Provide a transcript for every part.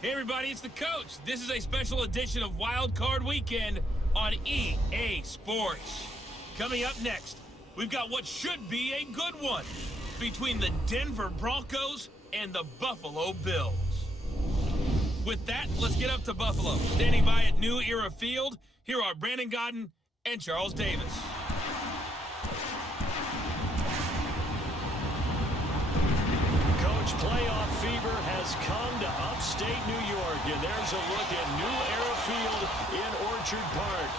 Hey everybody, it's the coach. This is a special edition of Wildcard Weekend on EA Sports. Coming up next, we've got what should be a good one between the Denver Broncos and the Buffalo Bills. With that, let's get up to Buffalo. Standing by at New Era Field, here are Brandon Godden and Charles Davis. Playoff fever has come to upstate New York, and there's a look at New Era Field in Orchard Park.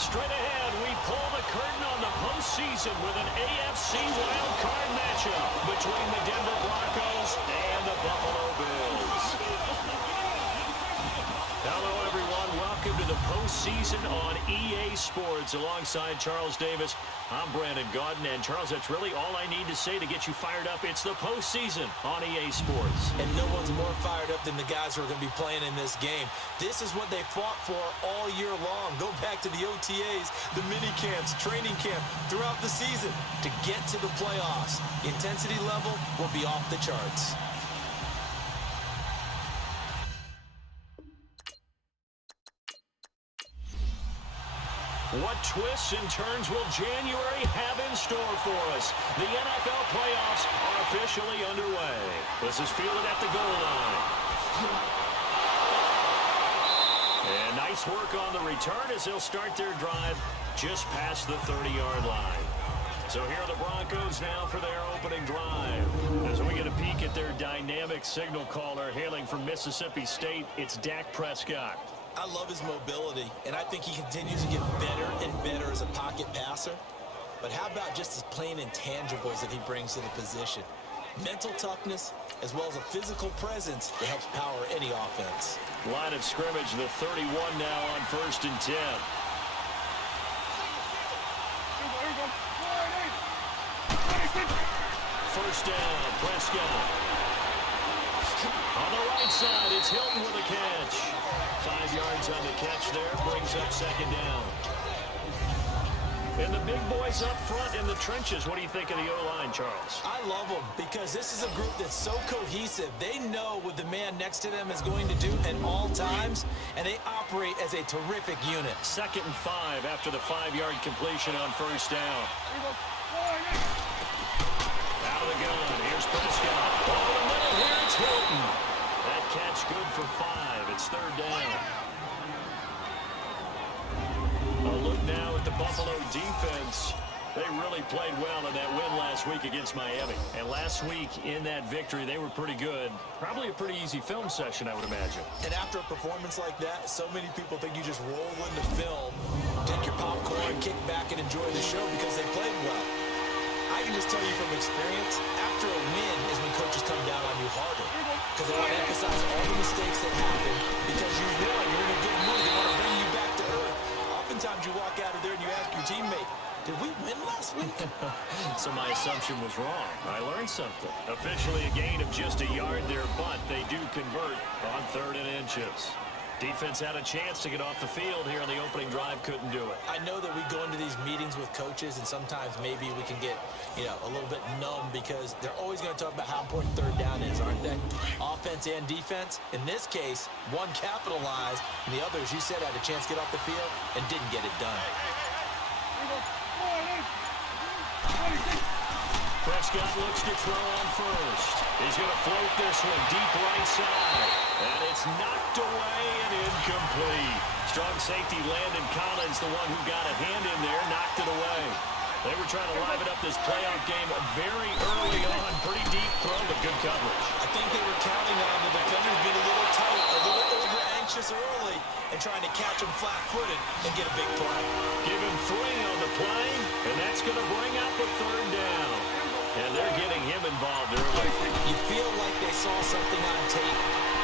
Straight ahead, we pull the curtain on the postseason with an AFC wildcard matchup between the Denver Broncos and the Buffalo Bills. Hello, everyone. Welcome to the postseason on EA Sports. Alongside Charles Davis, I'm Brandon Godden. And Charles, that's really all I need to say to get you fired up. It's the postseason on EA Sports. And no one's more fired up than the guys who are going to be playing in this game. This is what they fought for all year long. Go back to the OTAs, the mini camps, training camp, throughout the season to get to the playoffs. The intensity level will be off the charts. What twists and turns will January have in store for us? The NFL playoffs are officially underway. This is fielded at the goal line. And nice work on the return as they'll start their drive just past the 30-yard line. So here are the Broncos now for their opening drive. As we get a peek at their dynamic signal caller hailing from Mississippi State, it's Dak Prescott. I love his mobility, and I think he continues to get better and better as a pocket passer. But how about just his plain intangibles that he brings to the position? Mental toughness, as well as a physical presence that helps power any offense. Line of scrimmage, the 31 now on 1st and 10. First down, Prescott. On the right side, it's Hilton with a catch. 5 yards on the catch there, brings up second down. And the big boys up front in the trenches. What do you think of the O-line, Charles? I love them because this is a group that's so cohesive. They know what the man next to them is going to do at all times, and they operate as a terrific unit. 2nd and 5 after the 5-yard completion on first down. Out of the gun, here's Prescott. Over the middle, here it's Hilton. That catch good for 5. It's 3rd down. A look now at the Buffalo defense. They really played well in that win last week against Miami. And last week in that victory, they were pretty good. Probably a pretty easy film session, I would imagine. And after a performance like that, so many people think you just roll into film, take your popcorn, kick back, and enjoy the show because they played well. I can just tell you from experience, after a win is when coaches come down on you harder. Because they want to emphasize all the mistakes that happen because you won, you're in a good mood, they want to bring you back to earth. Oftentimes you walk out of there and you ask your teammate, did we win last week? So my assumption was wrong. I learned something. Officially a gain of just a yard there, but they do convert on 3rd and inches. Defense had a chance to get off the field here on the opening drive, couldn't do it. I know that we go into these meetings with coaches, and sometimes maybe we can get, a little bit numb because they're always going to talk about how important 3rd down is, aren't they? Offense and defense. In this case, one capitalized, and the other, as you said, had a chance to get off the field and didn't get it done. Prescott looks to throw on first. He's going to float this one deep right side. And it's knocked away and incomplete. Strong safety Landon Collins, the one who got a hand in there, knocked it away. They were trying to liven up this playoff game very early on. Pretty deep throw, but good coverage. I think they were counting on the defenders being a little tight, a little over-anxious early, and trying to catch them flat-footed and get a big play. Give him 3 on the play, and that's going to bring up a 3rd down. And they're getting him involved early. You feel like they saw something on tape,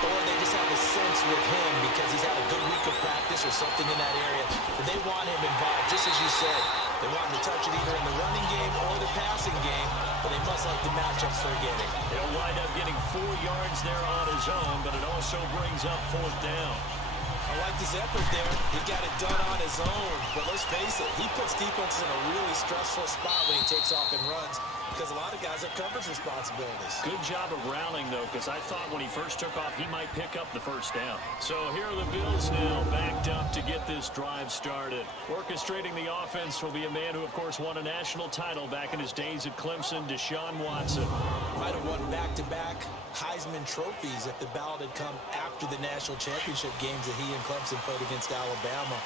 or they just have a sense with him because he's had a good week of practice or something in that area. But they want him involved, just as you said. They want him to touch it either in the running game or the passing game, but they must like the matchups they're getting. He'll wind up getting 4 yards there on his own, but it also brings up 4th down. I like his effort there. He got it done on his own. But let's face it, he puts defenses in a really stressful spot when he takes off and runs because a lot of guys have coverage responsibilities. Good job of rounding, though, because I thought when he first took off, he might pick up the first down. So here are the Bills now backed up to get this drive started. Orchestrating the offense will be a man who, of course, won a national title back in his days at Clemson, Deshaun Watson. Might have won back-to-back Heisman trophies if the ballot had come after the national championship games that he and Clemson played against Alabama.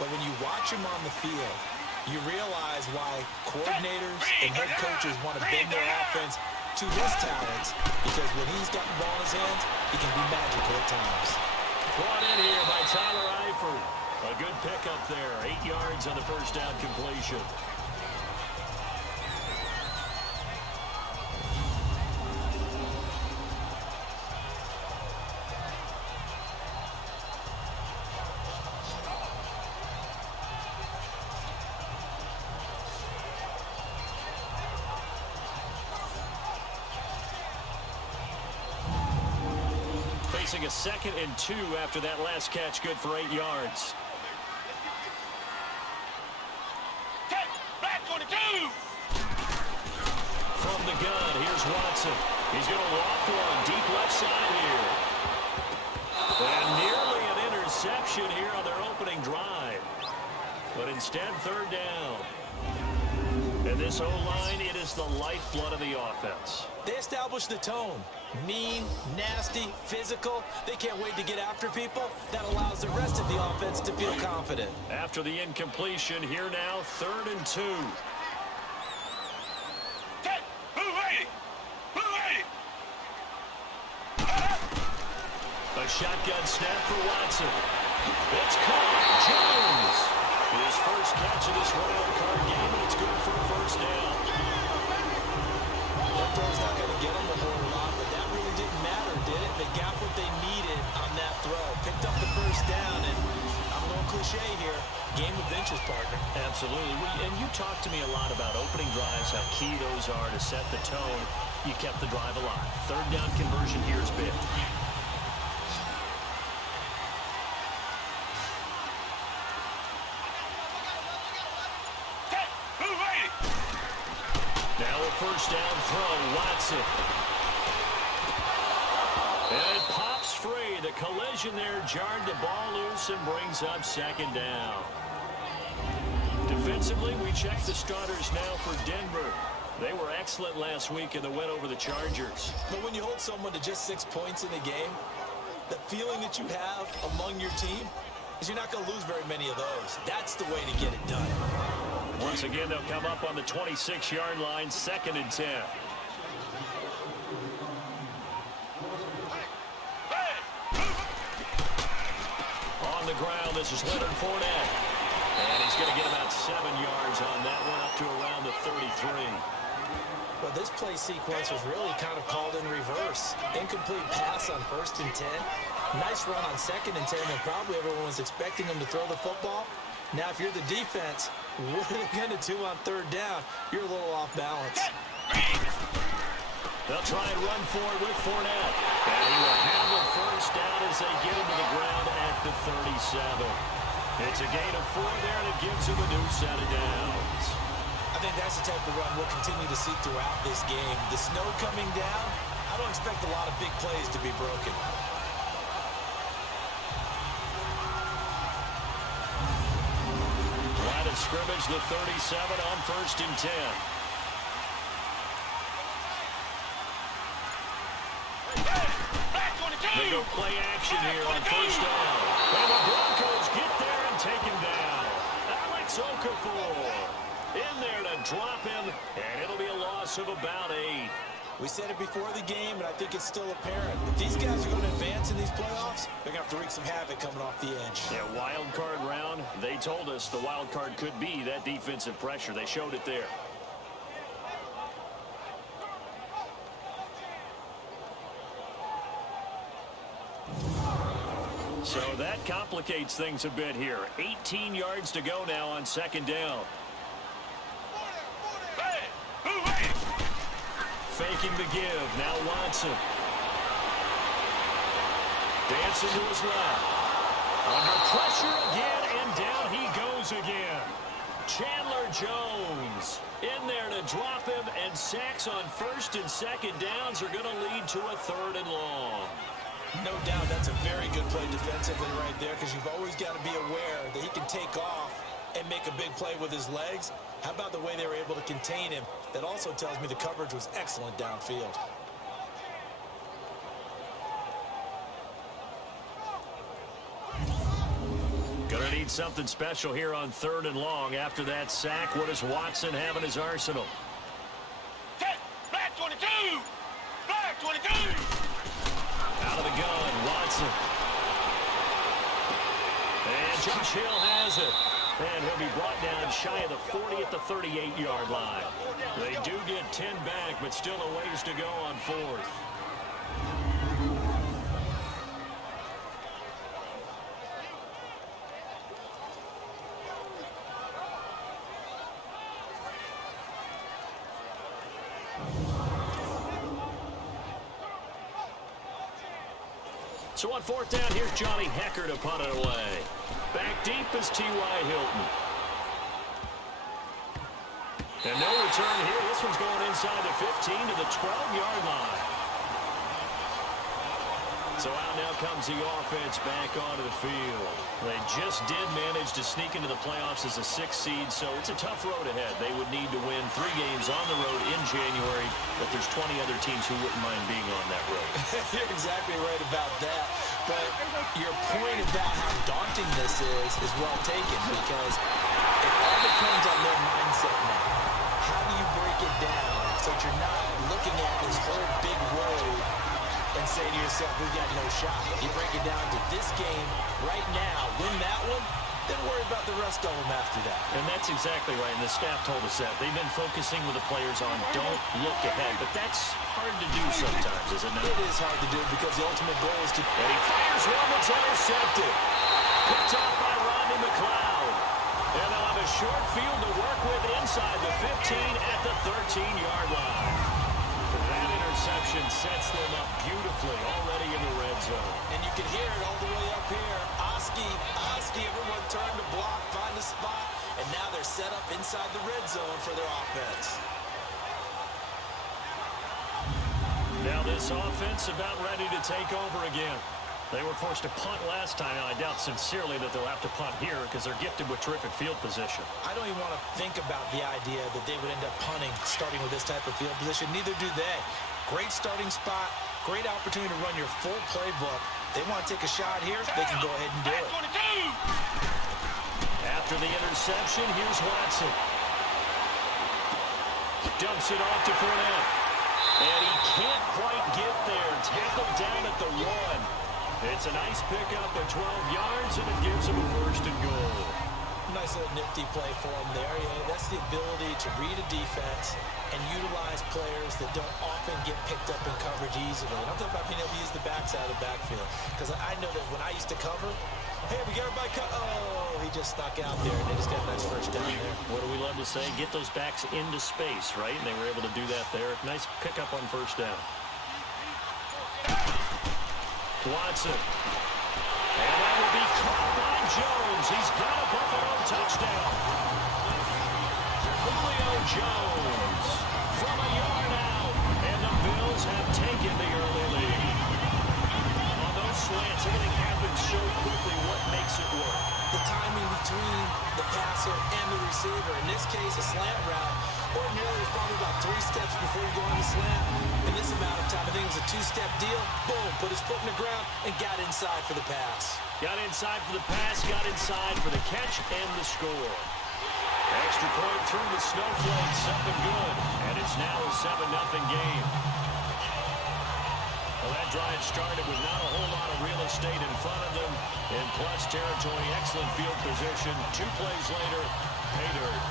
But when you watch him on the field, you realize why coordinators and head coaches want to bend their offense to his talents, because when he's got the ball in his hands, he can be magical at times. Brought in here by Tyler Eifert. A good pickup there. 8 yards on the first down completion. Facing a 2nd and 2 after that last catch, good for 8 yards. From the gun, here's Watson. He's going to walk one deep left side here. And nearly an interception here on their opening drive. But instead, 3rd down. And this O-line, it is the lifeblood of the offense. They established the tone. Mean, nasty, physical. They can't wait to get after people. That allows the rest of the offense to feel confident. After the incompletion, here now, 3rd and 2. A shotgun snap for Watson. It's caught. Jones. His first catch of this wild-card game, and it's good for a first down. That throw's not going to get them a whole lot, but that really didn't matter, did it? They got what they needed on that throw. Picked up the first down, and I'm a little cliche here. Game of inches, partner. Absolutely. And you talked to me a lot about opening drives, how key those are to set the tone. You kept the drive alive. 3rd down conversion here is big. Now a first down throw, Watson. And it pops free. The collision there jarred the ball loose and brings up 2nd down. Defensively, we check the starters now for Denver. They were excellent last week in the win over the Chargers. But when you hold someone to just 6 points in the game, the feeling that you have among your team is you're not going to lose very many of those. That's the way to get it done. Once again, they'll come up on the 26-yard line, 2nd and 10. On the ground, this is Leonard Fournette. And he's going to get about 7 yards on that one, up to around the 33. Well, this play sequence was really kind of called in reverse. Incomplete pass on 1st and 10. Nice run on 2nd and 10, and probably everyone was expecting him to throw the football. Now, if you're the defense, what are they going to do on 3rd down? You're a little off balance. They'll try and run for it with Fournette. And he will handle first down as they get him to the ground at the 37. It's a gain of 4 there, and it gives him a new set of downs. I think that's the type of run we'll continue to see throughout this game. The snow coming down, I don't expect a lot of big plays to be broken. Line of scrimmage, the 37 on 1st and 10. They go play action here on 1st down. And the Broncos get there and take him down. Alex Okafor in there to drop him, and it'll be a loss of about 8. We said it before the game, and I think it's still apparent. If these guys are going to advance in these playoffs, they're going to have to wreak some havoc coming off the edge. Yeah, wild card round, they told us the wild card could be that defensive pressure. They showed it there. So that complicates things a bit here. 18 yards to go now on 2nd down. Faking the give. Now Watson. Dancing to his left. Under pressure again, and down he goes again. Chandler Jones in there to drop him, and sacks on first and second downs are going to lead to a 3rd and long. No doubt that's a very good play defensively right there, because you've always got to be aware that he can take off and make a big play with his legs. How about the way they were able to contain him? That also tells me the coverage was excellent downfield. Gonna need something special here on 3rd and long. After that sack, what does Watson have in his arsenal? Black 22! Black 22! Out of the gun, Watson. And Josh Hill has it. And he'll be brought down shy of the 40 at the 38-yard line. They do get 10 back, but still a ways to go on 4th. So on 4th down, here's Johnny Hecker to punt it away. Back deep is T.Y. Hilton. And no return here. This one's going inside the 15 to the 12-yard line. So out now comes the offense back onto the field. They just did manage to sneak into the playoffs as a 6th seed, so it's a tough road ahead. They would need to win 3 games on the road in January, but there's 20 other teams who wouldn't mind being on that road. You're exactly right about that. But your point about how daunting this is well taken, because it all depends on their mindset now. How do you break it down so that you're not looking at this whole big road and say to yourself, we got no shot? You break it down to this game right now, win that one, then worry about the rest of them after that. And that's exactly right, and the staff told us that. They've been focusing with the players on don't look ahead, but that's hard to do sometimes, is it not? It is hard to do because the ultimate goal is to... And he fires one that's intercepted. Picked off by Rodney McLeod. And they'll have a short field to work with inside the 15 at the 13-yard line. That interception sets them up beautifully already in the red zone. And you can hear it all the way up here. Oski, everyone turned to block, find a spot, and now they're set up inside the red zone for their offense. Now this offense about ready to take over again. They were forced to punt last time, and I doubt sincerely that they'll have to punt here because they're gifted with terrific field position. I don't even want to think about the idea that they would end up punting starting with this type of field position. Neither do they. Great starting spot, great opportunity to run your full playbook. They want to take a shot here, they can go ahead and do it. After the interception, here's Watson. Dumps it off to Fournette. And he can't quite get there. Tackled down at the 1. It's a nice pickup at 12 yards, and it gives him a 1st and goal. Nice little nifty play for him there. Yeah, that's the ability to read a defense and utilize players that don't often get picked up in coverage easily. And I'm talking about being able to use the backside of the backfield. Because I know that when I used to cover, hey, we got everybody oh, he just stuck out there, and they just got a nice 1st down there. What do we love to say? Get those backs into space, right? And they were able to do that there. Nice pickup on 1st down. Watson. And that will be caught by Jones. He's got a Buffalo touchdown. Julio Jones from a yard out. And the Bills have taken the early lead. On those slants, everything happens so quickly. What makes it work? The timing between the passer and the receiver. In this case, a slant route. Ordinarily, it's probably about 3 steps before you go on the slant. In this amount of time, I think it was a 2-step deal. Boom, put his foot in the ground and got inside for the pass. Got inside for the pass, got inside for the catch and the score. Extra point through the Snowflakes, something good. And it's now a 7-0 game. Well, that drive started with not a whole lot of real estate in front of them. In plus territory, excellent field position. 2 plays later, pay dirt.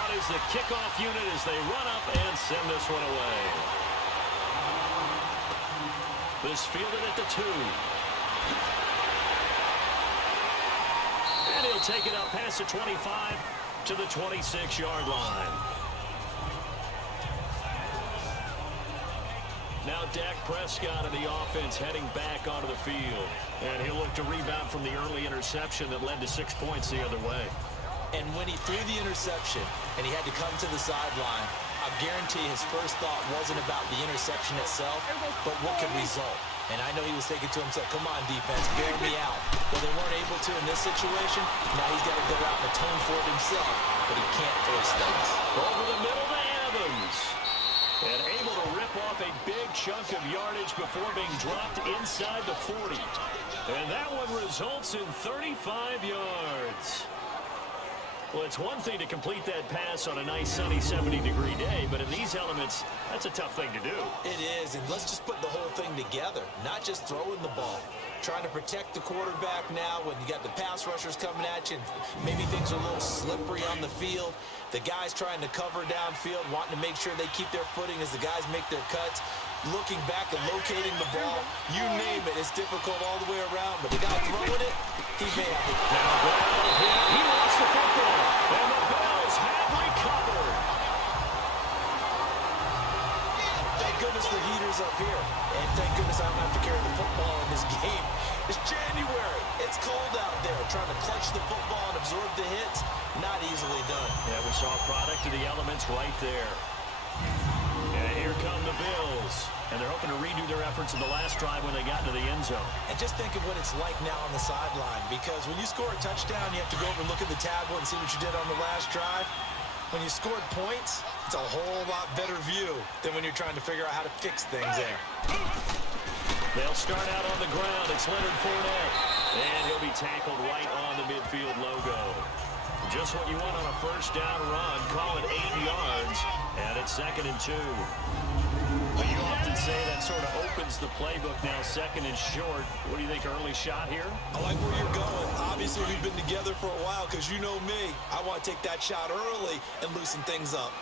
Out is the kickoff unit as they run up and send this one away. This fielded at the 2. And he'll take it up past the 25 to the 26-yard line. Now Dak Prescott and the offense heading back onto the field. And he'll look to rebound from the early interception that led to 6 points the other way. And when he threw the interception and he had to come to the sideline, I guarantee his first thought wasn't about the interception itself, but what could result. And I know he was thinking to himself, come on, defense, bail me out. Well, they weren't able to in this situation. Now he's got to go out and atone for it himself, but he can't force things. Over the middle to Evans. And able to rip off a big chunk of yardage before being dropped inside the 40. And that one results in 35 yards. Well, it's one thing to complete that pass on a nice sunny 70-degree day, but in these elements, that's a tough thing to do. It is, and let's just put the whole thing together, not just throwing the ball. Trying to protect the quarterback now when you got the pass rushers coming at you, and maybe things are a little slippery on the field. The guys trying to cover downfield, wanting to make sure they keep their footing as the guys make their cuts. Looking back and locating the ball, you name it, it's difficult all the way around, but the guy throwing it, he may have it. Now Bell hit, he lost the football, and the Bills have recovered. Thank goodness for heaters up here, and thank goodness I don't have to carry the football in this game. It's January, it's cold out there, trying to clutch the football and absorb the hits, not easily done. Yeah, we saw a product of the elements right there. And here come the Bills. And they're hoping to redo their efforts in the last drive when they got into the end zone. And just think of what it's like now on the sideline, because when you score a touchdown, you have to go over and look at the tablet and see what you did on the last drive. When you scored points, it's a whole lot better view than when you're trying to figure out how to fix things there. They'll start out on the ground. It's Leonard Fournette. And he'll be tackled right on the midfield logo. Just what you want on a first down run. Call it 8 yards. And it's 2nd and 2. Well, you often say that sort of opens the playbook now, 2nd and short. What do you think, early shot here? I like where you're going. Obviously, we've been together for a while because you know me. I want to take that shot early and loosen things up.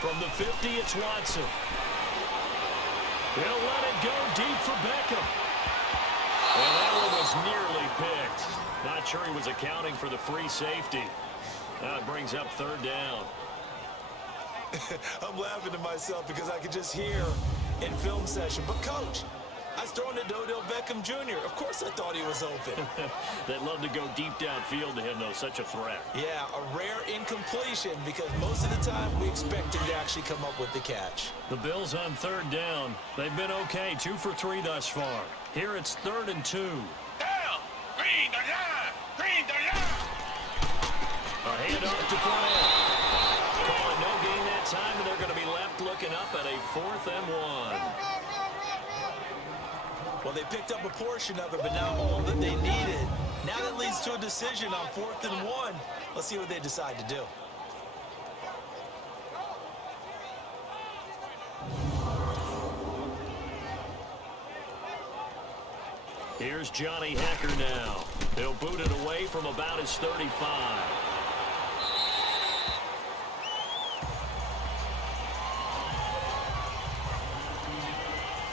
From the 50, it's Watson. He'll let it go deep for Beckham. And that one was nearly picked. Not sure he was accounting for the free safety. That brings up 3rd down. I'm laughing to myself because I could just hear in film session. But, Coach, I was throwing it to Odell Beckham Jr. Of course I thought he was open. They'd love to go deep downfield to him, though. Such a threat. Yeah, a rare incompletion because most of the time we expect him to actually come up with the catch. The Bills on 3rd down. They've been okay, 2 for 3 thus far. Here it's 3rd and 2. Down! Green the line! Green the line! A handoff to Fournette. Calling no gain that time, and they're going to be left looking up at a 4th and 1. Well, they picked up a portion of it, but not all that they needed. Now that leads to a decision on 4th and 1. Let's see what they decide to do. Here's Johnny Hecker now. He'll boot it away from about his 35.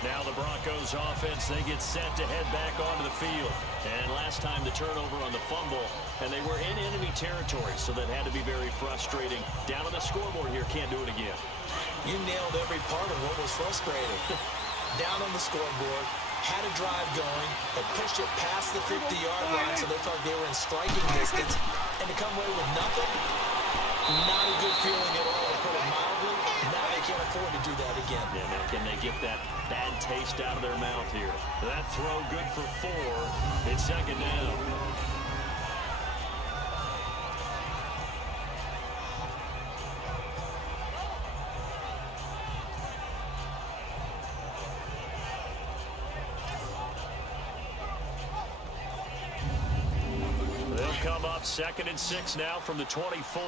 Now the Broncos offense, they get set to head back onto the field. And last time the turnover on the fumble, and they were in enemy territory, so that had to be very frustrating. Down on the scoreboard here, can't do it again. You nailed every part of what was frustrating. Down on the scoreboard, had a drive going, they pushed it past the 50-yard line, so they felt they were in striking distance, and to come away with nothing, not a good feeling at all, to put it mildly. Now they can't afford to do that again. Yeah, now can they get that bad taste out of their mouth here? That throw good for 4. It's 2nd down. They'll come up 2nd and 6 now from the 24.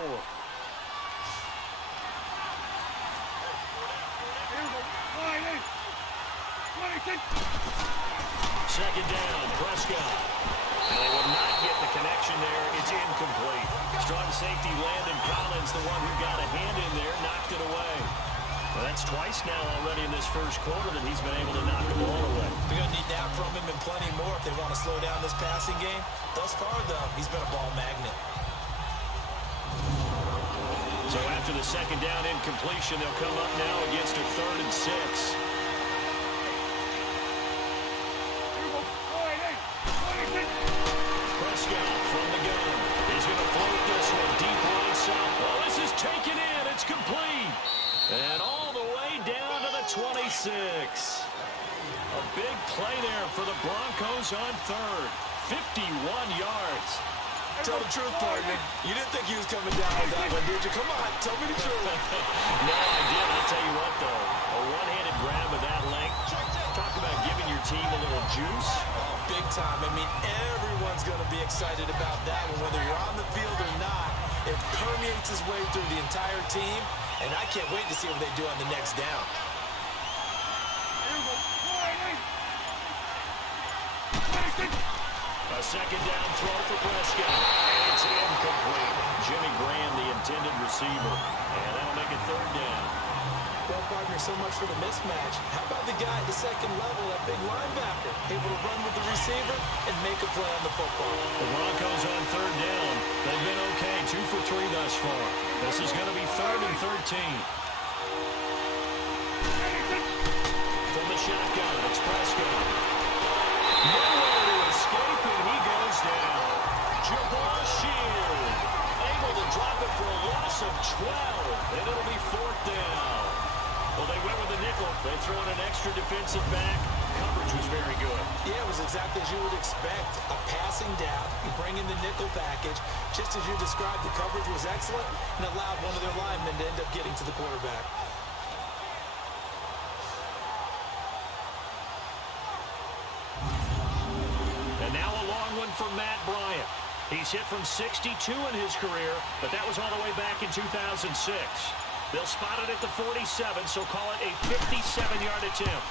Second down, Prescott. And they will not get the connection there. It's incomplete. Strong safety Landon Collins, the one who got a hand in there, knocked it away. Well, that's twice now already in this first quarter that he's been able to knock the ball away. They're going to need that from him and plenty more if they want to slow down this passing game. Thus far, though, he's been a ball magnet. So after the second down incompletion, they'll come up now against a 3rd and 6. Prescott from the gun. He's going to float this one deep right side. Well, this is taken in. It's complete. And all the way down to the 26. A big play there for the Broncos on 3rd. 51 yards. Tell the truth, partner. You didn't think he was coming down on that one, did you? Come on, tell me the truth. No, I did. I'll tell you what, though. A one-handed grab of that length. Talk about giving your team a little juice. Oh, big time. I mean, everyone's going to be excited about that one, whether you're on the field or not. It permeates his way through the entire team, and I can't wait to see what they do on the next down. A second down throw for Prescott. And it's incomplete. Jimmy Graham, the intended receiver. And that'll make it 3rd down. Well, partner, so much for the mismatch. How about the guy at the second level, that big linebacker, able to run with the receiver and make a play on the football? The Broncos on 3rd down. They've been okay, 2 for 3 thus far. This is going to be 3rd and 13. From the shotgun, it's Prescott. Nowhere to escape, and he goes down. Jabbar Sheard able to drop it for a loss of 12, and it'll be 4th down. Well, they went with the nickel. They throw in an extra defensive back. Coverage was very good. Yeah, it was exactly as you would expect. A passing down. You bring in the nickel package. Just as you described, the coverage was excellent and allowed one of their linemen to end up getting to the quarterback. And now a long one from Matt Bryant. He's hit from 62 in his career, but that was all the way back in 2006. They'll spot it at the 47, so call it a 57-yard attempt.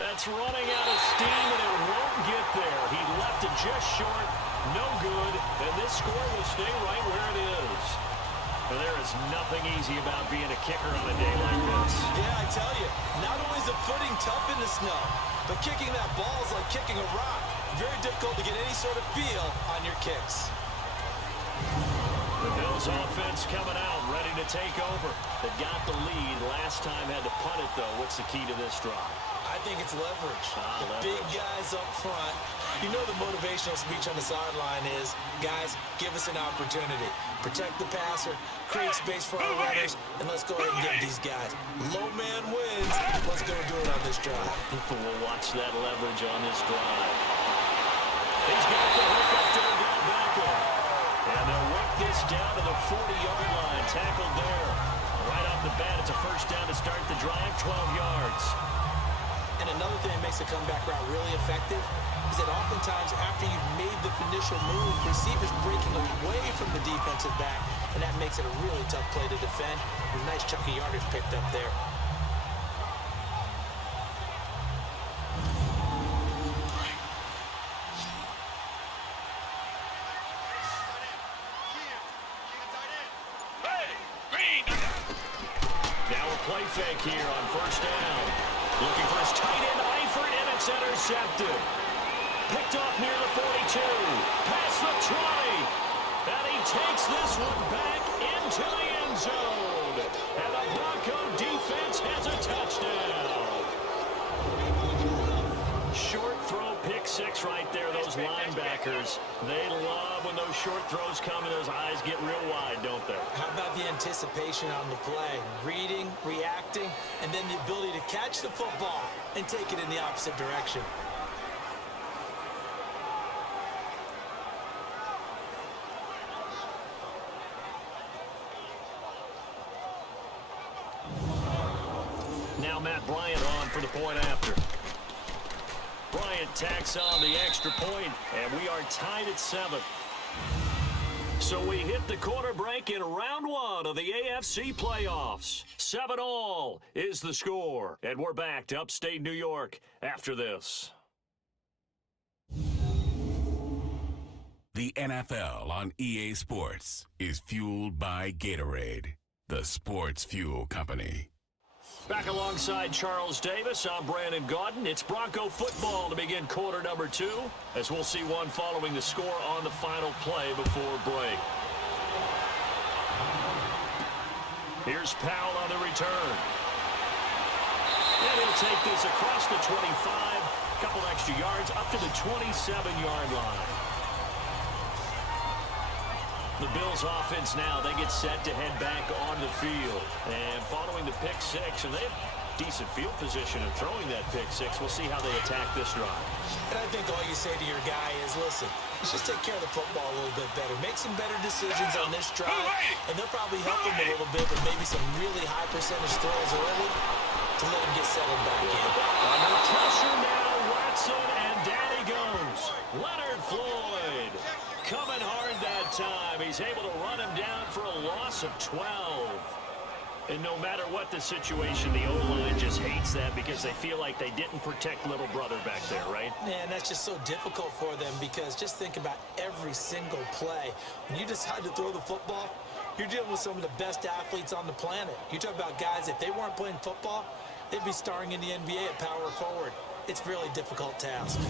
That's running out of steam, and it won't get there. He left it just short, no good, and this score will stay right where it is. But there is nothing easy about being a kicker on a day like this. Yeah, I tell you, not only is the footing tough in the snow, but kicking that ball is like kicking a rock. Very difficult to get any sort of feel on your kicks. The Bills offense coming out, ready to take over. They got the lead. Last time had to punt it, though. What's the key to this drive? I think it's leverage. The big guys up front. You know the motivational speech on the sideline is, guys, give us an opportunity. Protect the passer, create space for our runners, and let's go ahead and get these guys. Low man wins. Let's go do it on this drive. We'll watch that leverage on this drive. He's got the hook up to the linebacker. And they'll work this down to the 40-yard line. Tackled there. Right off the bat, it's a first down to start the drive, 12 yards. And another thing that makes the comeback route really effective is that oftentimes after you've made the initial move, receivers breaking away from the defensive back, and that makes it a really tough play to defend. A nice chunk of yardage picked up there. Now a play fake here on first down. Looking for his tight end, Eifert, and it's intercepted. Picked off near the 42. Past the 20. And he takes this one back into the end zone. And the Bronco defense has a touchdown. Short throw, pick six right there. Those linebackers, they love when those short throws come and those eyes get real wide, don't they? How about the anticipation on the play? Reading, reacting, and then the ability to catch the football and take it in the opposite direction. Now Matt Bryant on for the point after. Bryant tacks on the extra point, and we are tied at 7. So we hit the quarter break in round 1 of the AFC playoffs. 7-all is the score, and we're back to upstate New York after this. The NFL on EA Sports is fueled by Gatorade, the sports fuel company. Back alongside Charles Davis, I'm Brandon Gaudin. It's Bronco football to begin quarter number 2, as we'll see one following the score on the final play before break. Here's Powell on the return. And he'll take this across the 25. A couple extra yards up to the 27-yard line. The Bills offense now, they get set to head back on the field. And following the pick six, and they have decent field position in throwing that pick six. We'll see how they attack this drive. And I think all you say to your guy is, listen, let's just take care of the football a little bit better. Make some better decisions on this drive, and they'll probably help him a little bit with maybe some really high percentage throws early to let him get settled back in. Under pressure now, Watson, and down he goes. Leonard Floyd coming hard that time. He's able to run him down for a loss of 12. And no matter what the situation, the O-line just hates that because they feel like they didn't protect little brother back there, right? Man, that's just so difficult for them because just think about every single play. When you decide to throw the football, you're dealing with some of the best athletes on the planet. You talk about guys, if they weren't playing football, they'd be starring in the NBA at power forward. It's a really difficult task.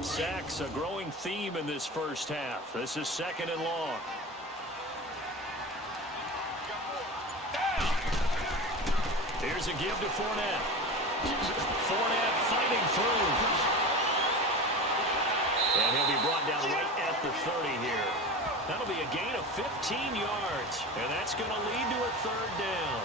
Sacks, a growing theme in this first half. This is 2nd and long. Here's a give to Fournette. Fournette fighting through. And he'll be brought down right at the 30 here. That'll be a gain of 15 yards. And that's going to lead to a 3rd down.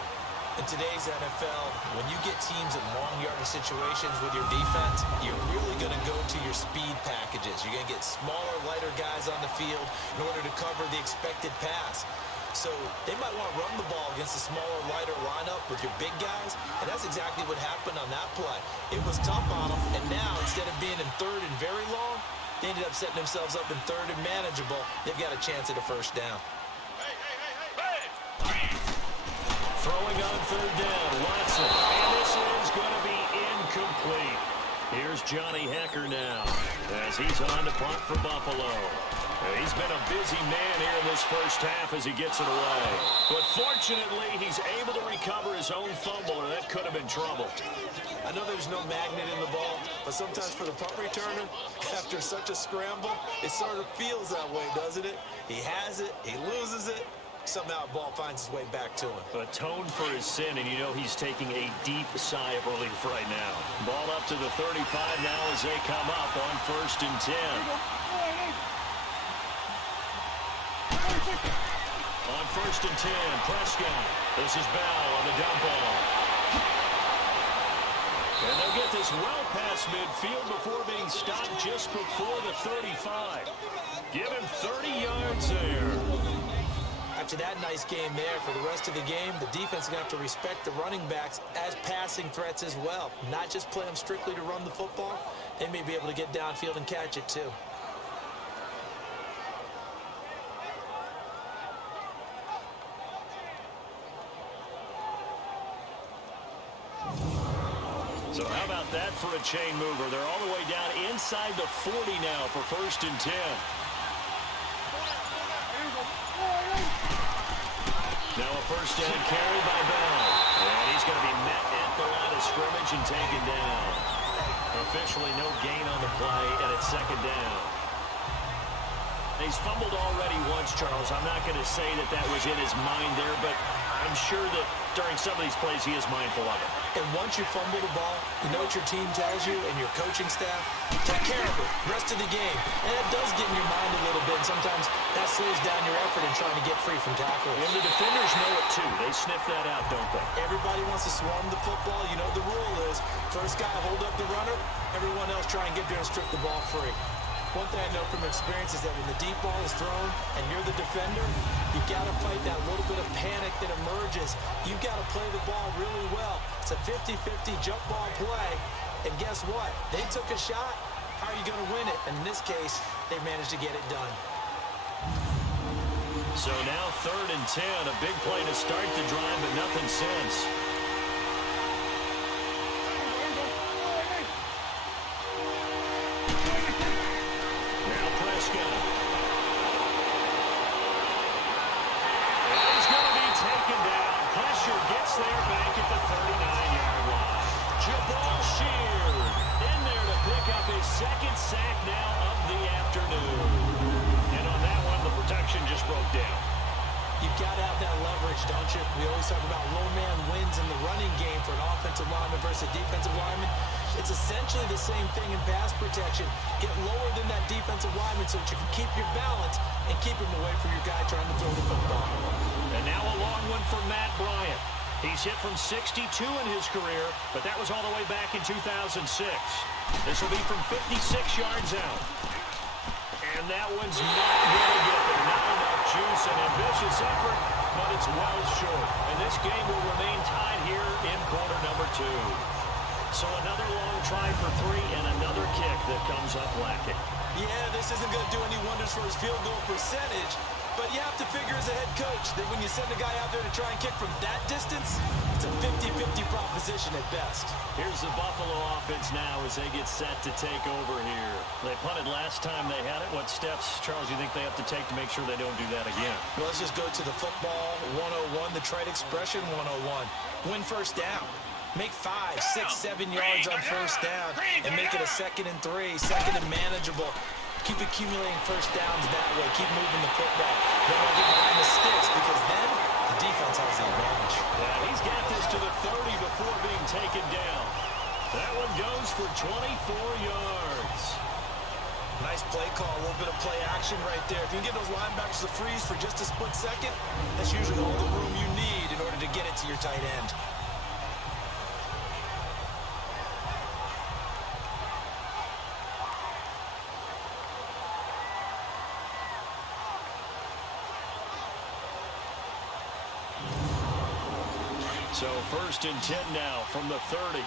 In today's NFL, when you get teams in long yardage situations with your defense, you're really going to go to your speed packages. You're going to get smaller, lighter guys on the field in order to cover the expected pass. So they might want to run the ball against a smaller, lighter lineup with your big guys, and that's exactly what happened on that play. It was tough on them, and now instead of being in 3rd and very long, they ended up setting themselves up in 3rd and manageable. They've got a chance at a 1st down. Throwing on 3rd down, Watson. And this is going to be incomplete. Here's Johnny Hecker now as he's on to punt for Buffalo. He's been a busy man here in this first half as he gets it away. But fortunately, he's able to recover his own fumble, or that could have been trouble. I know there's no magnet in the ball, but sometimes for the punt returner, after such a scramble, it sort of feels that way, doesn't it? He has it, he loses it, somehow the ball finds its way back to him. Atoned for his sin, and you know he's taking a deep sigh of relief right now. Ball up to the 35 now as they come up on 1st and 10. On 1st and 10, Prescott. This is Bell on the dump ball. And they'll get this well past midfield before being stopped just before the 35. Give him 30 yards there. After that nice game there, for the rest of the game, the defense is going to have to respect the running backs as passing threats as well. Not just play them strictly to run the football. They may be able to get downfield and catch it too. So how about that for a chain mover? They're all the way down inside the 40 now for 1st and 10. Now a 1st down carry by Bell. And he's going to be met at the line of scrimmage and taken down. Officially no gain on the play, and it's 2nd down. He's fumbled already once, Charles. I'm not going to say that that was in his mind there, but I'm sure that during some of these plays he is mindful of it. And once you fumble the ball, you know what your team tells you and your coaching staff? Take care of it. Rest of the game. And it does get in your mind a little bit. And sometimes that slows down your effort in trying to get free from tackles. And the defenders know it too. They sniff that out, don't they? Everybody wants to swarm the football. You know the rule is first guy hold up the runner, everyone else try and get there and strip the ball free. One thing I know from experience is that when the deep ball is thrown and you're the defender, you've got to fight that little bit of panic that emerges. You've got to play the ball really well. It's a 50-50 jump ball play. And guess what? They took a shot. How are you going to win it? And in this case, they managed to get it done. So now 3rd and 10, a big play to start the drive, but nothing since. Now Prescott. And he's going to be taken down. Pressure gets there back at the 39-yard line. Jabal Sheard in there to pick up his 2nd sack now of the afternoon. And on that one, the protection just broke down. You've got to Rich, don't you? We always talk about low man wins in the running game for an offensive lineman versus a defensive lineman. It's essentially the same thing in pass protection. Get lower than that defensive lineman so that you can keep your balance and keep him away from your guy trying to throw the football. And now a long one for Matt Bryant. He's hit from 62 in his career, but that was all the way back in 2006. This will be from 56 yards out. And that one's not going to get there. Not enough juice, an ambitious effort, but it's well short. And this game will remain tied here in quarter number 2. So another long try for 3 and another kick that comes up lacking. Yeah, this isn't going to do any wonders for his field goal percentage, but you have to figure as a head coach that when you send a guy out there to try and kick from that distance, it's a 50-50 proposition at best. Here's the Buffalo offense now as they get set to take over here. They punted last time they had it. What steps, Charles, do you think they have to take to make sure they don't do that again? Well, let's just go to the football 101, the trite expression 101. Win first down. Make 5, 6, 7 yards on first down and make it a 2nd and 3, 2nd and manageable. Keep accumulating first downs that way. Keep moving the football. Then I'll get behind the sticks because then the defense has the advantage. Yeah, he's got this to the 30 before being taken down. That one goes for 24 yards. Nice play call, a little bit of play action right there. If you can get those linebackers to freeze for just a split second, that's usually all the room you need in order to get it to your tight end. So 1st and 10 now from the 30.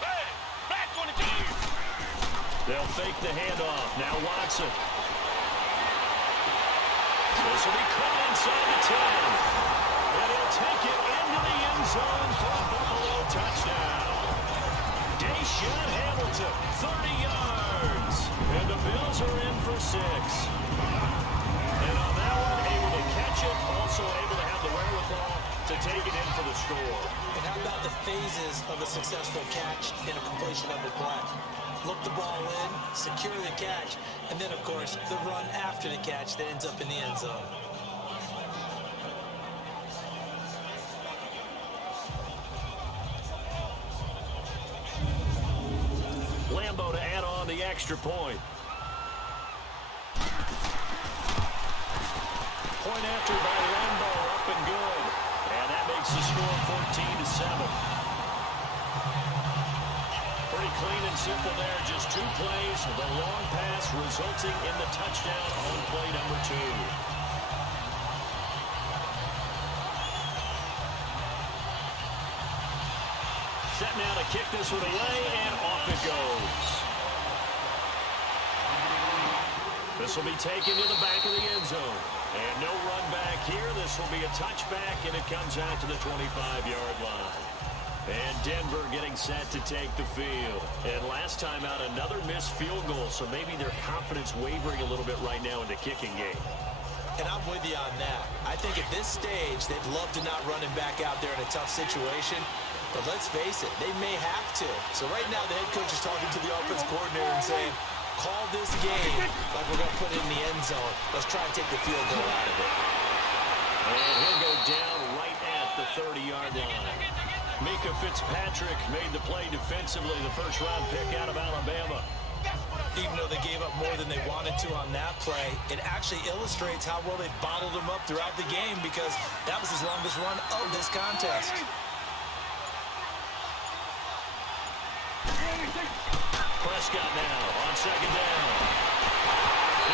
Hey, back on the team. They'll fake the handoff. Now Watson. This will be caught inside the 10. And he'll take it into the end zone for a Buffalo touchdown. Deshaun Hamilton, 30 yards. And the Bills are in for 6. And on that one, able to catch it, also able to have the wherewithal to take it in for the score. And how about the phases of a successful catch in a completion of a play? Look the ball in, secure the catch, and then, of course, the run after the catch that ends up in the end zone. Lambo to add on the extra point. Point after by Lambo, up and good. And that makes the score 14-7. Pretty clean and simple there. Just 2 plays. The long pass resulting in the touchdown on play number 2. Set now to kick this one away, and off it goes. This will be taken to the back of the end zone. And no run back here. This will be a touchback, and it comes out to the 25-yard line. And Denver getting set to take the field. And last time out, another missed field goal, so maybe their confidence wavering a little bit right now in the kicking game. And I'm with you on that. I think at this stage, they'd love to not run him back out there in a tough situation. But let's face it, they may have to. So right now, the head coach is talking to the offense coordinator and saying, call this game like we're going to put it in the end zone. Let's try and take the field goal out of it. And he'll go down right at the 30-yard line. Mika Fitzpatrick made the play defensively, the first-round pick out of Alabama. Even though they gave up more than they wanted to on that play, it actually illustrates how well they bottled him up throughout the game because that was his longest run of this contest. Prescott now on 2nd down.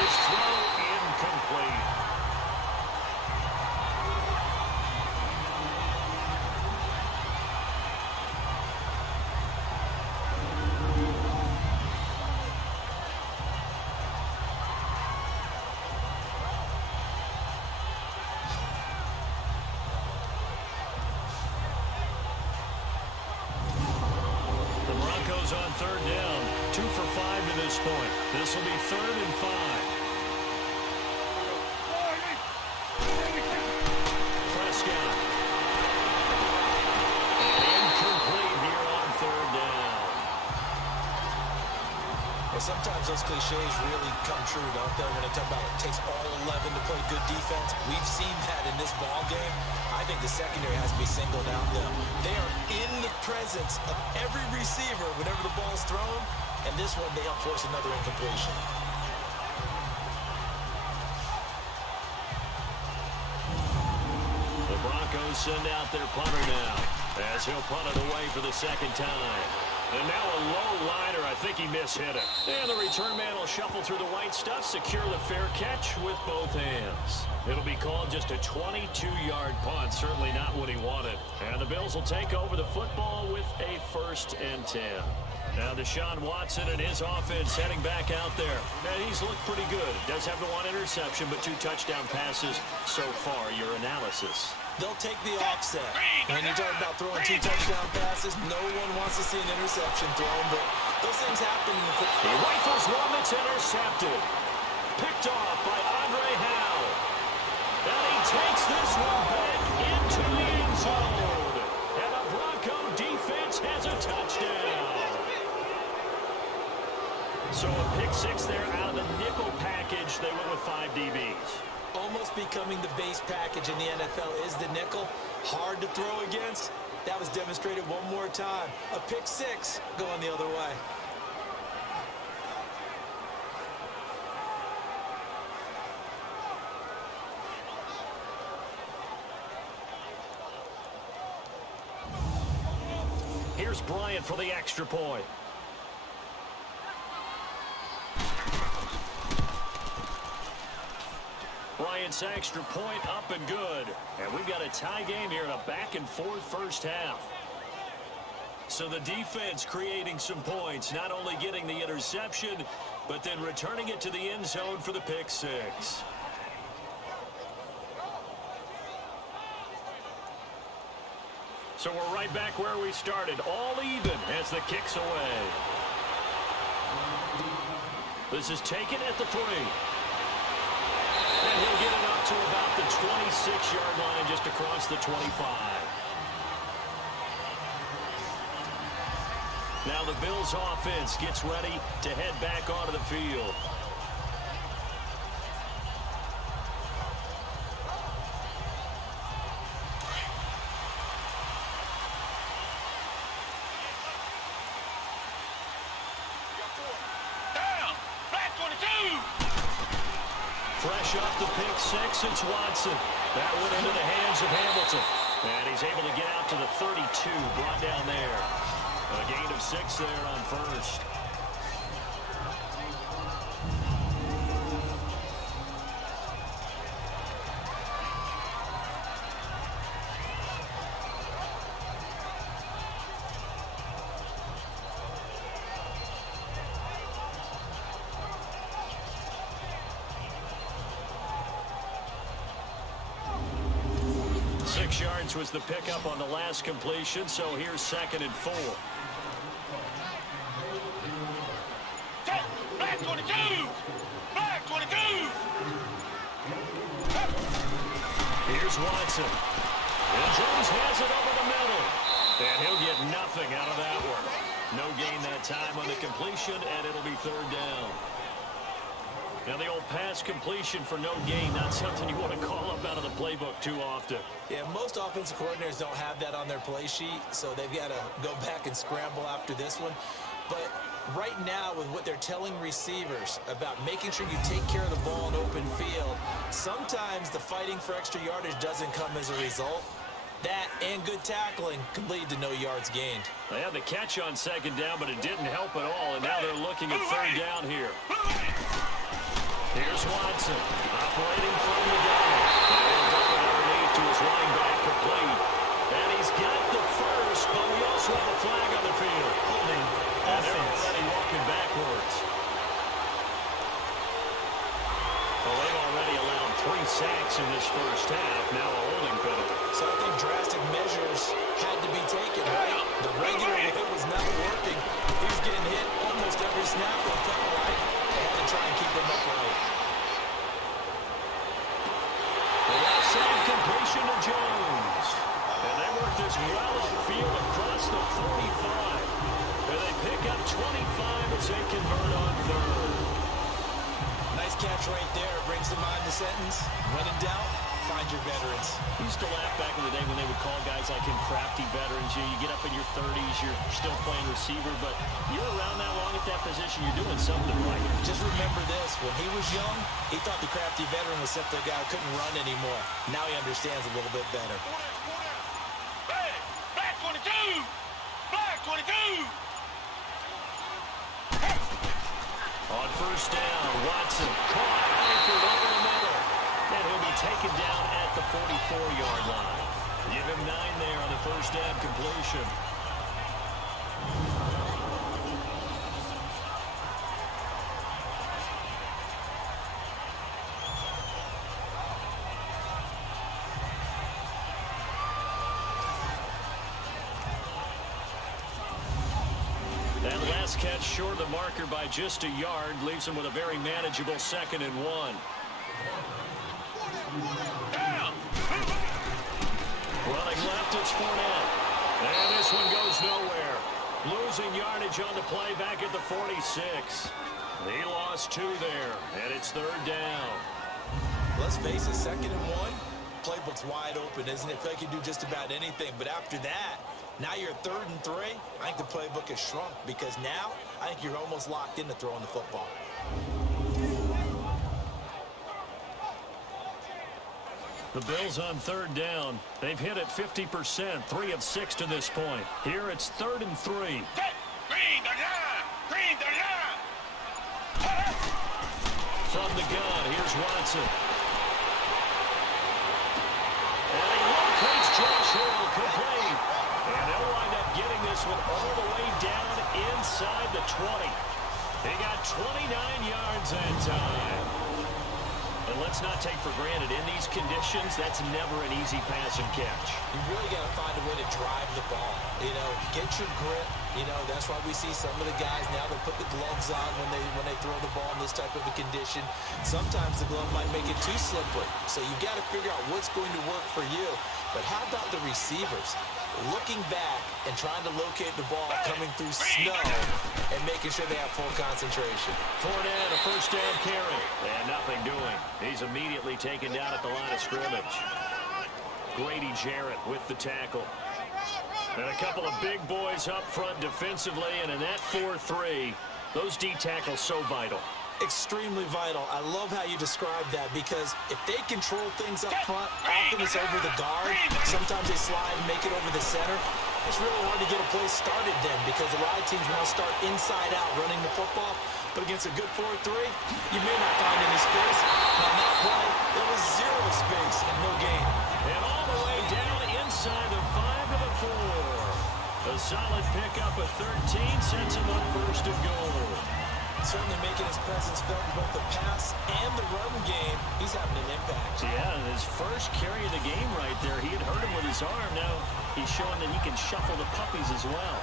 His throw incomplete. The Broncos on 3rd down. 2 for 5 to this point. This will be 3rd and 5. Prescott. And incomplete here on 3rd down. And sometimes those cliches really come true, don't they? When they talk about it takes all 11 to play good defense. We've seen that in this ball game. I think the secondary has to be singled out, though. They are in the presence of every receiver whenever the ball's thrown, and this one they help force another incompletion. The Broncos send out their punter now, as he'll punt it away for the second time. And now a low liner. I think he mishit it. And the return man will shuffle through the white stuff, secure the fair catch with both hands. It'll be called just a 22-yard punt. Certainly not what he wanted. And the Bills will take over the football with a 1st and 10. Now Deshaun Watson and his offense heading back out there. And he's looked pretty good. Does have the 1 interception, but 2 touchdown passes so far. Your analysis? They'll take the offset. When you talk about throwing 2 touchdown passes, no one wants to see an interception thrown, but those things happen in the football. He rifles one that's intercepted. Picked off by Andre Howe. And he takes this one back into the end zone. And the Bronco defense has a touchdown. So a pick 6 there out of the nickel package. They went with 5 DBs. Almost becoming the base package in the NFL is the nickel. Hard to throw against. That was demonstrated one more time. A pick 6 going the other way. Here's Bryant for the extra point. Bryant's extra point up and good. And we've got a tie game here in a back-and-forth first half. So the defense creating some points, not only getting the interception, but then returning it to the end zone for the pick 6. So we're right back where we started, all even as the kick's away. This is taken at the 3. And he'll get it up to about the 26-yard line, just across the 25. Now the Bills offense gets ready to head back onto the field. Fresh off the pick 6, it's Watson. That went into the hands of Hamilton. And he's able to get out to the 32, brought down there. A gain of 6 there on first. Was the pickup on the last completion, so here's 2nd and 4. Back 22! Back 22! Here's Watson. And Jones has it over the middle. And he'll get nothing out of that one. No gain that time on the completion, and it'll be 3rd down. Now the old pass completion for no gain, not something you want to call up out of the playbook too often. Yeah, most offensive coordinators don't have that on their play sheet, so they've got to go back and scramble after this one. But right now, with what they're telling receivers about making sure you take care of the ball in open field, sometimes the fighting for extra yardage doesn't come as a result. That and good tackling can lead to no yards gained. They had the catch on 2nd down, but it didn't help at all, and now they're looking at 3rd down here. Here's Watson, operating from the gun. And up and underneath to his running back, complete. And he's got the first, but we also have a flag on the field. Holding and they're already walking backwards. Well, they've already allowed 3 sacks in this first half. Now a holding penalty. So I think drastic measures had to be taken, right? The regular hit was not working. He was getting hit almost every snap and felt right. They had to try and keep him upright. The left side completion to Jones. And they work this well upfield across the 45. And they pick up 25 as they convert on catch right there brings to mind the sentence, when in doubt, find your veterans. We used to laugh back in the day when they would call guys like him crafty veterans. You get up in your 30s, you're still playing receiver, but you're around that long at that position, you're doing something right. Just remember this, when he was young, he thought the crafty veteran was simply a guy who couldn't run anymore. Now he understands a little bit better. Hey, back 22! Back 22! On first down, Watson caught Hayford over the middle. And he'll be taken down at the 44-yard line. Give him 9 there on the first down completion. That last catch short of the marker by just a yard leaves him with a very manageable 2nd and 1. Running left, it's Fournette. And this one goes nowhere. Losing yardage on the play back at the 46. He lost 2 there, and it's 3rd down. Let's face it, 2nd and 1. Playbook's wide open, isn't it? I feel like you do just about anything. But after that, now you're 3rd and 3. I think the playbook has shrunk because now I think you're almost locked into throwing the football. The Bills on 3rd down. They've hit it 50%, 3 of 6 to this point. Here it's 3rd and 3. Green the line! Green the line! From the gun, here's Watson. And he locates Josh Hill, complete. And they'll wind up getting this one all the way down inside the 20. He got 29 yards that time. And let's not take for granted, in these conditions, that's never an easy pass and catch. You really got to find a way to drive the ball. You know, get your grip. You know, that's why we see some of the guys now that put the gloves on when they throw the ball in this type of a condition. Sometimes the glove might make it too slippery. So you got to figure out what's going to work for you. But how about the receivers? Looking back and trying to locate the ball coming through snow and making sure they have full concentration. Fournette, a first down carry. And nothing doing. He's immediately taken down at the line of scrimmage. Grady Jarrett with the tackle. And a couple of big boys up front defensively. And in that 4-3, those D tackles so vital. Extremely vital. I love how you describe that because if they control things up front, often it's over the guard. Sometimes they slide and make it over the center. It's really hard to get a play started then because a lot of teams want to start inside out running the football. But against a good 4-3, you may not find any space. And on that play, there was 0 space and no gain. And all the way down inside the 5 to the 4. A solid pickup of 13 sets him up 1st and goal. Certainly making his presence felt in both the pass and the run game. He's having an impact. Yeah, his first carry of the game right there. He had hurt him with his arm. Now he's showing that he can shuffle the puppies as well.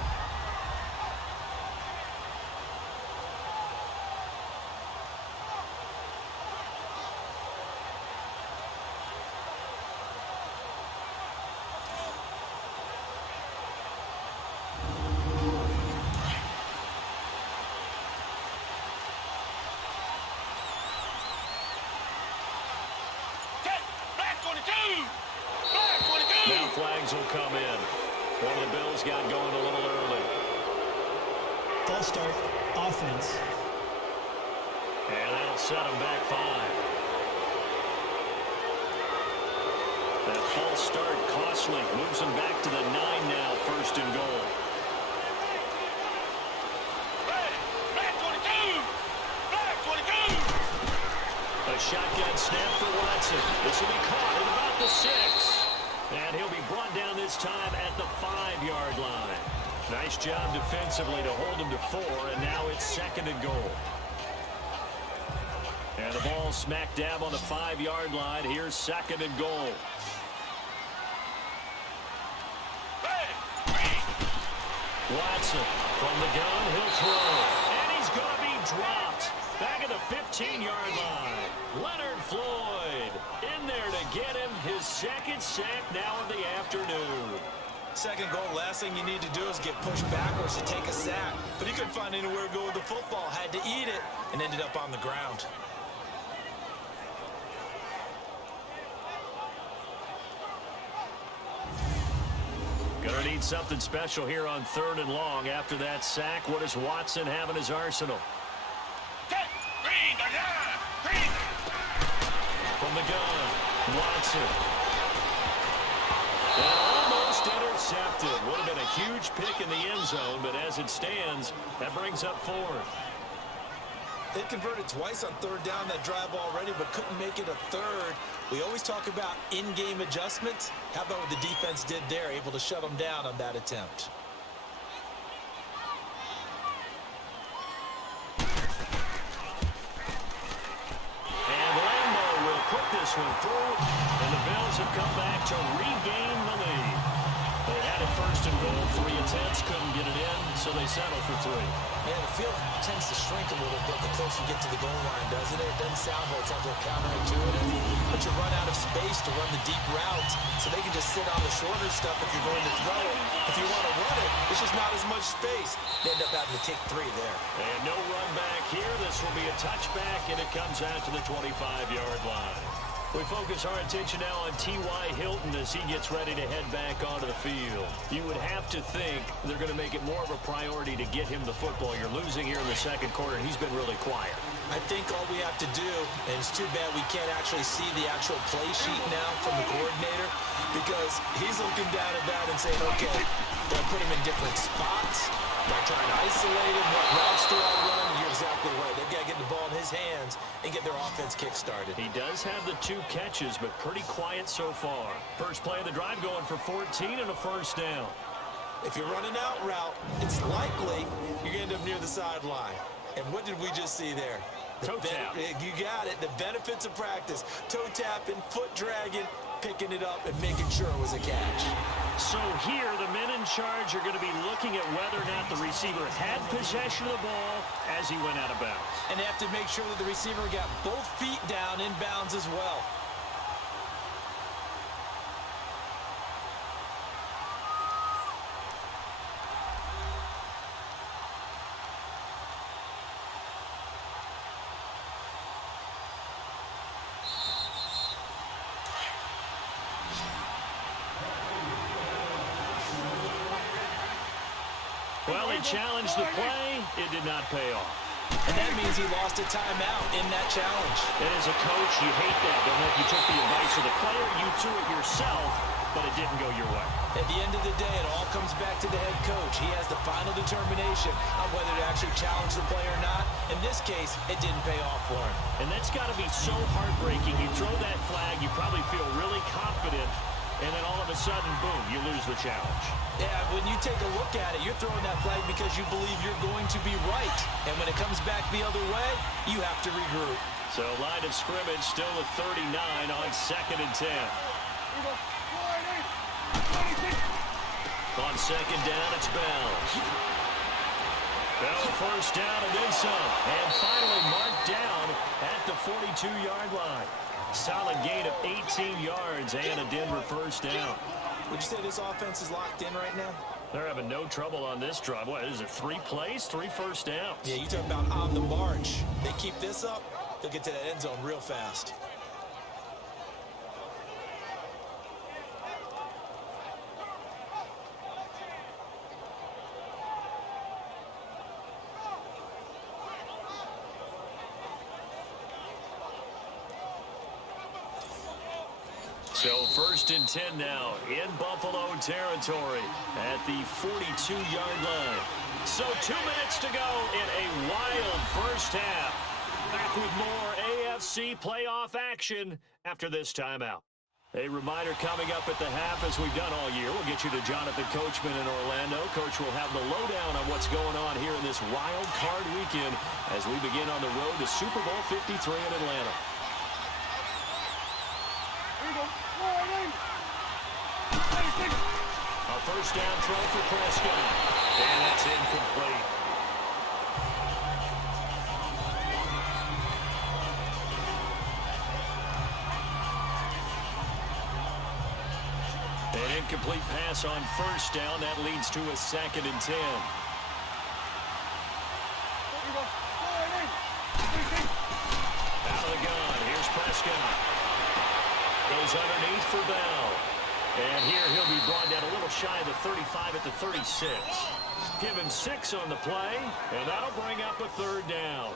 Now flags will come in. One of the Bills got going a little early. False start, offense. And that'll set them back 5. That false start costly. Moves them back to the 9 now, 1st and goal. Back 22! Back 22! A shotgun snap for Watson. This will be caught at about the 6. And he'll be brought down this time at the 5-yard line. Nice job defensively to hold him to 4, and now it's 2nd and goal. And the ball smack dab on the 5-yard line. Here's 2nd and goal. Watson from the gun, he'll throw. And he's going to be dropped. Back at the 15-yard line. Leonard Floyd in there to get him his 2nd sack now of the afternoon. 2nd goal, last thing you need to do is get pushed backwards to take a sack. But he couldn't find anywhere to go with the football. Had to eat it and ended up on the ground. Gonna need something special here on 3rd and long. After that sack, what does Watson have in his arsenal? Green the line. Green. From the gun, Watson. And almost intercepted. Would have been a huge pick in the end zone, but as it stands, that brings up 4th. They converted twice on 3rd down that drive already, but couldn't make it a 3rd. We always talk about in-game adjustments. How about what the defense did there, able to shut them down on that attempt? And Lambo will put this one through, and the Bills have come back to regain the lead. They had it 1st and goal, 3 attempts, couldn't get it in, so they settle for 3. Yeah, the field tends to shrink a little bit the closer you get to the goal line, doesn't it? It doesn't sound right. It sounds a little counterintuitive. But you run out of space to run the deep routes, so they can just sit on the shorter stuff if you're going to throw it. If you want to run it, it's just not as much space. They end up having to take 3 there. And no run back here. This will be a touchback, and it comes out to the 25-yard line. We focus our attention now on T.Y. Hilton as he gets ready to head back onto the field. You would have to think they're going to make it more of a priority to get him the football. You're losing here in the 2nd quarter, and he's been really quiet. I think all we have to do, and it's too bad we can't actually see the actual play sheet now from the coordinator, because he's looking down at that and saying, okay, do I put him in different spots? Do I try and isolate him? What routes do I run? You're exactly right. They've got to get the ball in his hands and get their offense kick-started. He does have the 2 catches, but pretty quiet so far. First play of the drive going for 14 and a 1st down. If you're running out route, it's likely you're going to end up near the sideline. And what did we just see there? Toe tap. You got it. The benefits of practice. Toe tapping, foot dragging, picking it up, and making sure it was a catch. So here, the men in charge are going to be looking at whether or not the receiver had possession of the ball as he went out of bounds. And they have to make sure that the receiver got both feet down in bounds as well. Well, he challenged the play. It did not pay off. And that means he lost a timeout in that challenge. And as a coach, you hate that. Don't know if you took the advice of the player, you threw it yourself, but it didn't go your way. At the end of the day, it all comes back to the head coach. He has the final determination on whether to actually challenge the play or not. In this case, it didn't pay off for him. And that's got to be so heartbreaking. You throw that flag, you probably feel really confident, and then all of a sudden, boom, you lose the challenge. Yeah, when you take a look at it, you're throwing that flag because you believe you're going to be right. And when it comes back the other way, you have to regroup. So line of scrimmage still at 39 on 2nd and 10. On 2nd down, it's Bell. Bell 1st down and then some. And finally marked down at the 42-yard line. Solid gain of 18 yards and a Denver 1st down. Would you say this offense is locked in right now? They're having no trouble on this drive. What is it, 3 plays, 3 first downs? Yeah, you talk about on the march. They keep this up, they'll get to that end zone real fast. So 1st and 10 now in Buffalo territory at the 42-yard line. So 2 minutes to go in a wild first half. Back with more AFC playoff action after this timeout. A reminder coming up at the half, as we've done all year. We'll get you to Jonathan Coachman in Orlando. Coach will have the lowdown on what's going on here in this wild card weekend as we begin on the road to Super Bowl 53 in Atlanta. A first down throw for Prescott. And that's incomplete. An incomplete pass on first down. That leads to a 2nd and 10. Out of the gun. Here's Prescott. Goes underneath for Bell. And here he'll be brought down a little shy of the 35 at the 36. Give him 6 on the play, and that'll bring up a third down.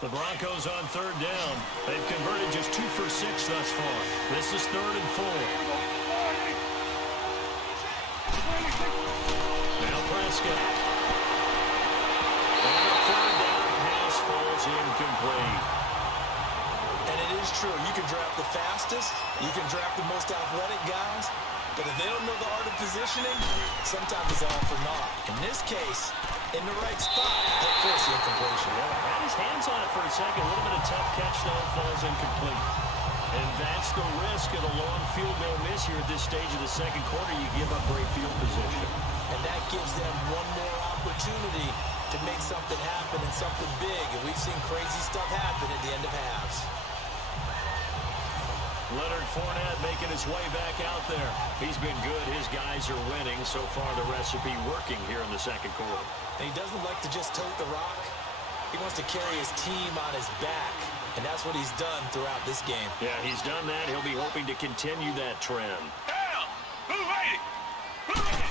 The Broncos on third down. They've converted just 2 for 6 thus far. This is 3rd and 4. Now Prescott. And the third down pass falls incomplete. And it is true. You can draft the fastest. You can draft the most athletic guys. But if they don't know the art of positioning, sometimes it's all for naught. In this case, in the right spot, they'll force the incompletion. Yeah, had his hands on it for a second. A little bit of tough catch, though. Falls incomplete. And that's the risk of the long field goal miss here at this stage of the second quarter. You give up great field position. And that gives them one more opportunity to make something happen and something big. And we've seen crazy stuff happen at the end of halves. Leonard Fournette making his way back out there. He's been good. His guys are winning. So far, the recipe working here in the second quarter. And he doesn't like to just tote the rock. He wants to carry his team on his back. And that's what he's done throughout this game. Yeah, he's done that. He'll be hoping to continue that trend. Down! Move waiting! Move it!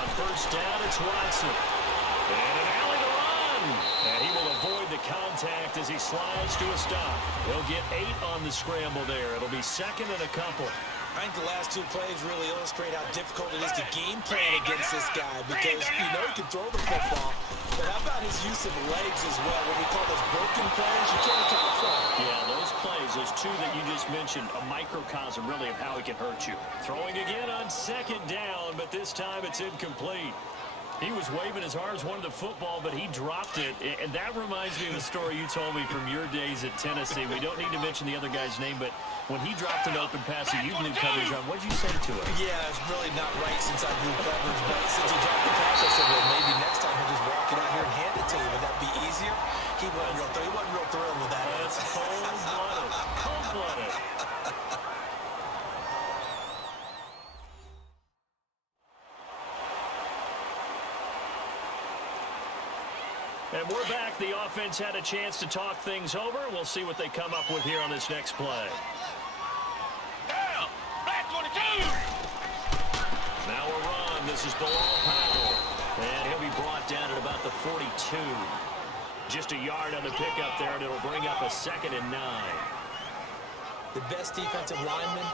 On first down, it's Watson. And an alley to run. And he will avoid the contact as he slides to a stop. He'll get 8 on the scramble there. It'll be second and a couple. I think the last 2 plays really illustrate how difficult it is to game plan against this guy because you know he can throw the football, but how about his use of legs as well? What we call those broken plays, you can't account for them. Yeah, those plays, those 2 that you just mentioned, a microcosm really of how he can hurt you. Throwing again on second down, but this time it's incomplete. He was waving his arms, wanted the football, but he dropped it. And that reminds me of a story you told me from your days at Tennessee. We don't need to mention the other guy's name, but when he dropped an open pass and you blew coverage on, what did you say to him? Yeah, it's really not right since I blew coverage, but since he dropped the pass, I said, well, maybe next time he'll just walk it out here and hand it to you. Would that be easier? He wasn't real thrilled with that. That's cold-blooded. Cold-blooded. And we're back. The offense had a chance to talk things over. We'll see what they come up with here on this next play. Down! Back 22! Now a run. This is Bilal Powell. And he'll be brought down at about the 42. Just a yard on the pickup there, and it'll bring up a 2nd and 9. The best defensive linemen,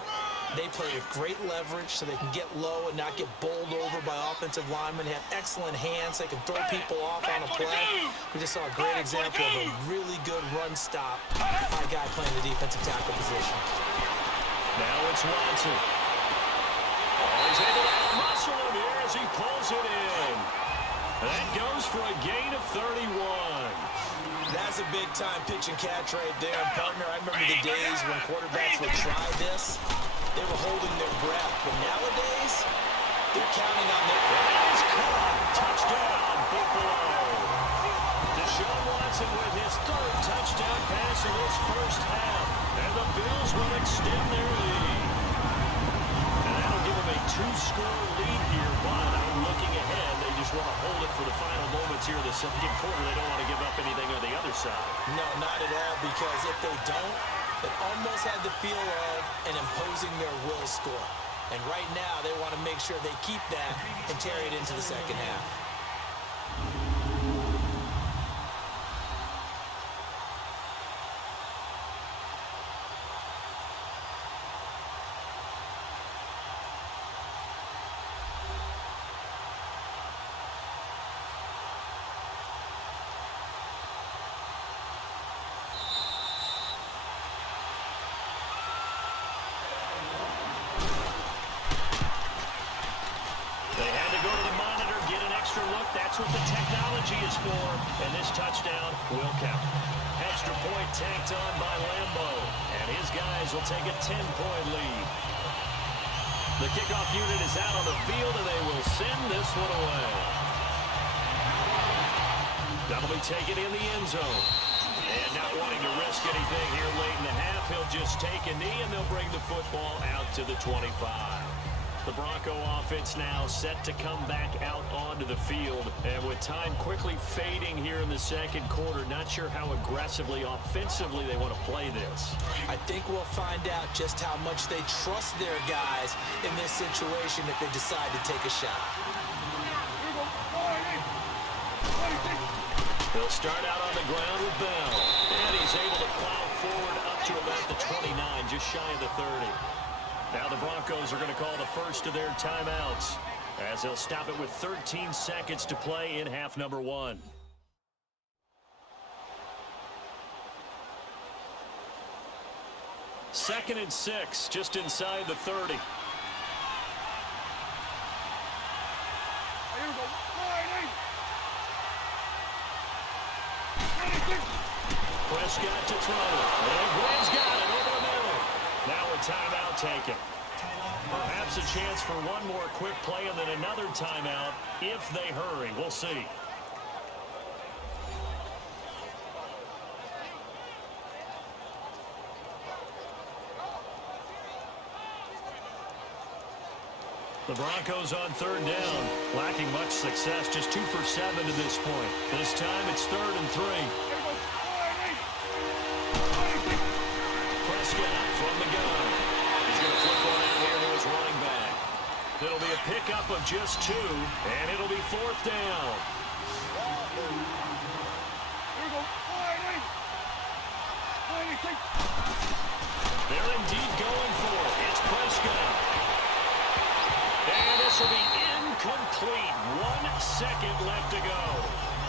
they play with great leverage so they can get low and not get bowled over by offensive linemen. They have excellent hands. They can throw people off on a play. We just saw a great example of a really good run stop by a guy playing the defensive tackle position. Now it's Watson. Oh, he's able to muscle him here as he pulls it in. That goes for a gain of 31. That's a big-time pitch and catch right there, partner. I remember the days when quarterbacks would try this. They were holding their breath. But nowadays, they're counting on their breath. That is caught. Touchdown, Buffalo. Deshaun Watson with his 3rd touchdown pass in this first half. And the Bills will extend their lead. And that'll give them a 2-score lead here. But I'm looking ahead. They just want to hold it for the final moments here of the second quarter. They don't want to give up anything on the other side. No, not at all, because if they don't, it almost had the feel of an imposing their will score. And right now, they want to make sure they keep that and carry it into the second half. That's what the technology is for, and this touchdown will count. Extra point tacked on by Lambeau, and his guys will take a 10-point lead. The kickoff unit is out on the field, and they will send this one away. That'll be taken in the end zone. And not wanting to risk anything here late in the half, he'll just take a knee, and they'll bring the football out to the 25. The Bronco offense now set to come back out onto the field. And with time quickly fading here in the second quarter, not sure how aggressively, offensively they want to play this. I think we'll find out just how much they trust their guys in this situation if they decide to take a shot. They'll start out on the ground with Bell. And he's able to plow forward up to about the 29, just shy of the 30. Now the Broncos are going to call the first of their timeouts as they'll stop it with 13 seconds to play in half number 1. Second and 6, just inside the 30. Prescott to throw. And Graham's got it over the middle. Now a timeout taken. Perhaps a chance for one more quick play and then another timeout if they hurry. We'll see. The Broncos on third down, lacking much success, just 2 for 7 to this point. This time it's 3rd and 3. Prescott from the gun. He's going to flip one out here to his running back. It'll be a pickup of just 2, and it'll be 4th down. They're indeed going for it. It's Prescott. And this will be incomplete. 1 second left to go.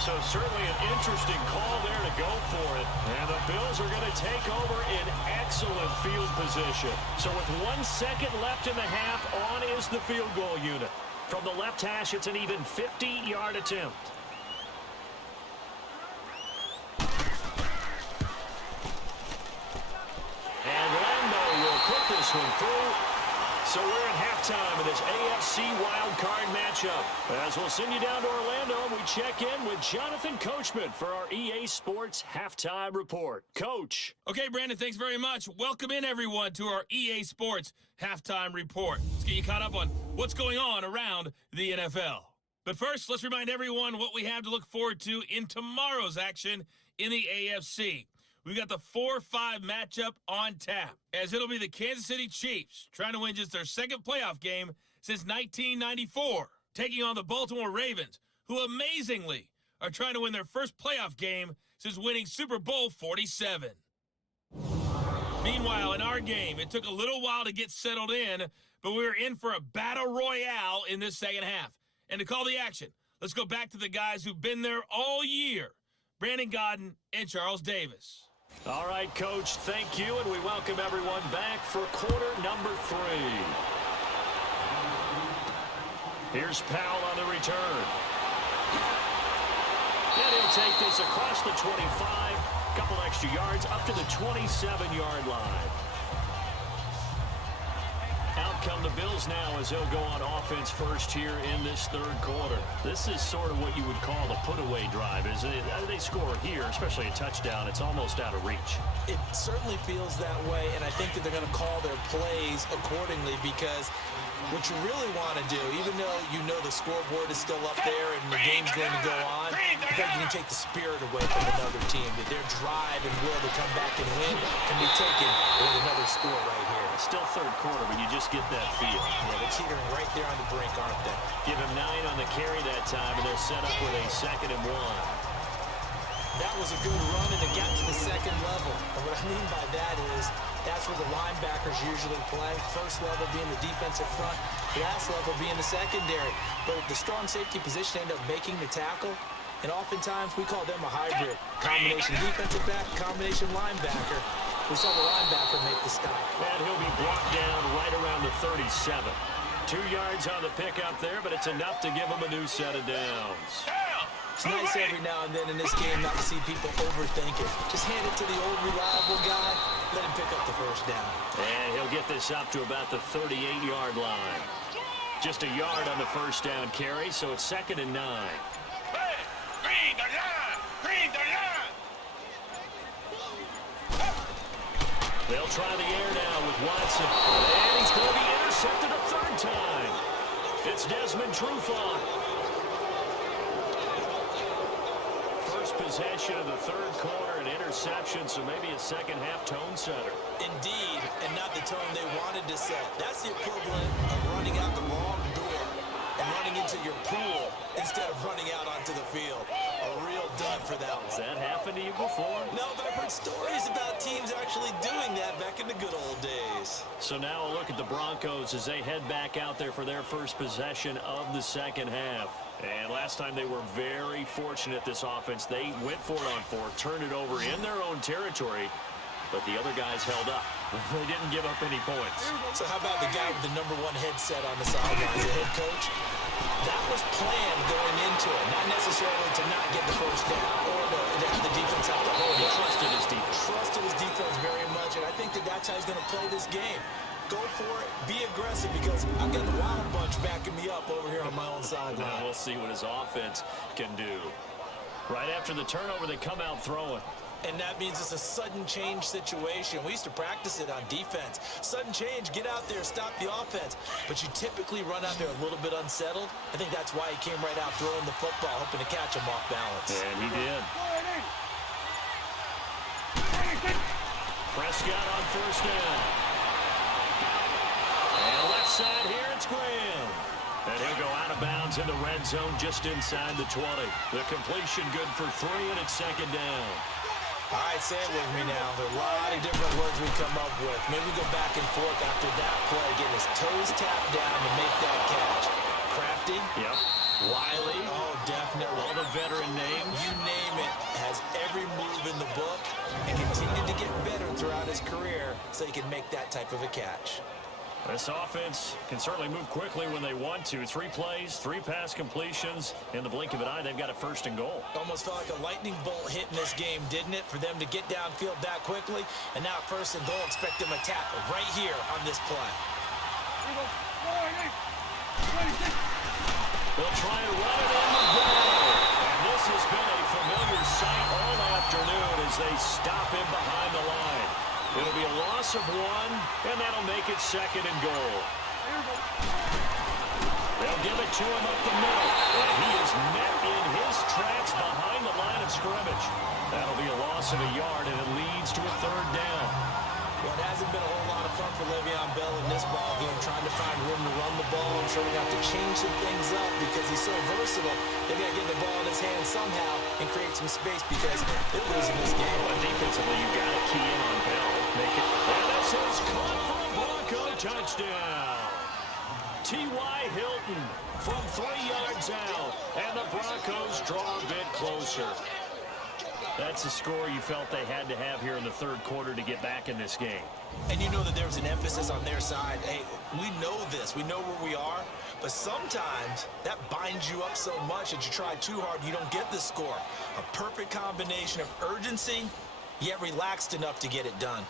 So certainly an interesting call there to go for it. And the Bills are going to take over in excellent field position. So with 1 second left in the half, on is the field goal unit. From the left hash, it's an even 50-yard attempt. And Lando will put this one through. So we're at halftime of this AFC Wildcard matchup. As we'll send you down to Orlando, and we check in with Jonathan Coachman for our EA Sports Halftime Report. Coach. Okay, Brandon, thanks very much. Welcome in, everyone, to our EA Sports Halftime Report. Let's get you caught up on what's going on around the NFL. But first, let's remind everyone what we have to look forward to in tomorrow's action in the AFC. We've got the 4-5 matchup on tap, as it'll be the Kansas City Chiefs trying to win just their second playoff game since 1994, taking on the Baltimore Ravens, who amazingly are trying to win their first playoff game since winning Super Bowl 47. Meanwhile, in our game, it took a little while to get settled in, but we were in for a battle royale in this second half. And to call the action, let's go back to the guys who've been there all year, Brandon Godden and Charles Davis. All right, Coach, thank you, and we welcome everyone back for quarter number 3. Here's Powell on the return. And he'll take this across the 25, couple extra yards, up to the 27-yard line. Out come the Bills now as they'll go on offense first here in this third quarter. This is sort of what you would call a put-away drive, isn't it? They score here, especially a touchdown. It's almost out of reach. It certainly feels that way, and I think that they're going to call their plays accordingly because what you really want to do, even though you know the scoreboard is still up there and the game's going to go on, I think you can take the spirit away from another team, that their drive and will to come back and win can be taken with another score right here. It's still third quarter, but you just get that feel. Yeah, they're teetering right there on the brink, aren't they? Give him 9 on the carry that time, and they're set up with a 2nd and 1. That was a good run, and it got to the second level. And what I mean by that is that's where the linebackers usually play. First level being the defensive front, last level being the secondary. But the strong safety position end up making the tackle, and oftentimes we call them a hybrid. Combination defensive back, combination linebacker. We saw the linebacker make the stop. And he'll be brought down right around the 37. 2 yards on the pickup there, but it's enough to give him a new set of downs. It's nice every now and then in this game not to see people overthink it. Just hand it to the old reliable guy, let him pick up the first down. And he'll get this up to about the 38-yard line. Just a yard on the first down carry, so it's 2nd and 9. They'll try the air now with Watson. And he's going to be intercepted a third time. It's Desmond Trufant. First possession of the third quarter, an interception, so maybe a second-half tone setter. Indeed, and not the tone they wanted to set. That's the equivalent of running out the wrong door and running into your pool instead of running out onto the field. A real dud for that one. Has that happened to you before? No, but I've heard stories about teams actually doing that back in the good old days. So now a look at the Broncos as they head back out there for their first possession of the second half. And last time they were very fortunate, this offense. They went for it on fourth, turned it over in their own territory, but the other guys held up. They didn't give up any points. So how about the guy with the #1 headset on the sidelines, the head coach? That was planned going into it, not necessarily to not get the first down or to have the defense have to hold. He trusted his defense. Trusted his defense very much, and I think that that's how he's going to play this game. Go for it, be aggressive, because I've got the Wild Bunch backing me up over here on my own sideline. Now we'll see what his offense can do. Right after the turnover, they come out throwing. And that means it's a sudden change situation. We used to practice it on defense. Sudden change, get out there, stop the offense. But you typically run out there a little bit unsettled. I think that's why he came right out throwing the football, hoping to catch him off balance. And he did. Prescott on first down. And left side here, it's Graham. And he'll go out of bounds in the red zone just inside the 20. The completion good for 3, and it's second down. All right, say it with me now. There are a lot of different words we come up with. Maybe we go back and forth after that play, getting his toes tapped down to make that catch. Crafty. Yep. Wiley. Oh, definitely. All the veteran names. You name it. Has every move in the book and continued to get better throughout his career so he can make that type of a catch. This offense can certainly move quickly when they want to. 3 plays, 3 pass completions. In the blink of an eye, they've got a first and goal. Almost felt like a lightning bolt hit in this game, didn't it? For them to get downfield that quickly. And now first and goal, expect them to tackle right here on this play. They'll try and run it in the goal. And this has been a familiar sight all afternoon as they stop him behind the line. It'll be a loss of 1, and that'll make it second and goal. They'll give it to him up the middle, and he is met in his tracks behind the line of scrimmage. That'll be a loss of a yard, and it leads to a third down. Well, it hasn't been a whole lot of fun for Le'Veon Bell in this ball game, trying to find room to run the ball. I'm sure we have to change some things up because he's so versatile. They got to get the ball in his hands somehow and create some space because they're losing this game. But defensively, you got to key in on Bell. Make it. And this is caught for a Bronco touchdown. T.Y. Hilton from 3 yards out, and the Broncos draw a bit closer. That's a score you felt they had to have here in the third quarter to get back in this game. And you know that there's an emphasis on their side. Hey, we know this. We know where we are. But sometimes that binds you up so much that you try too hard, you don't get the score. A perfect combination of urgency, yet relaxed enough to get it done.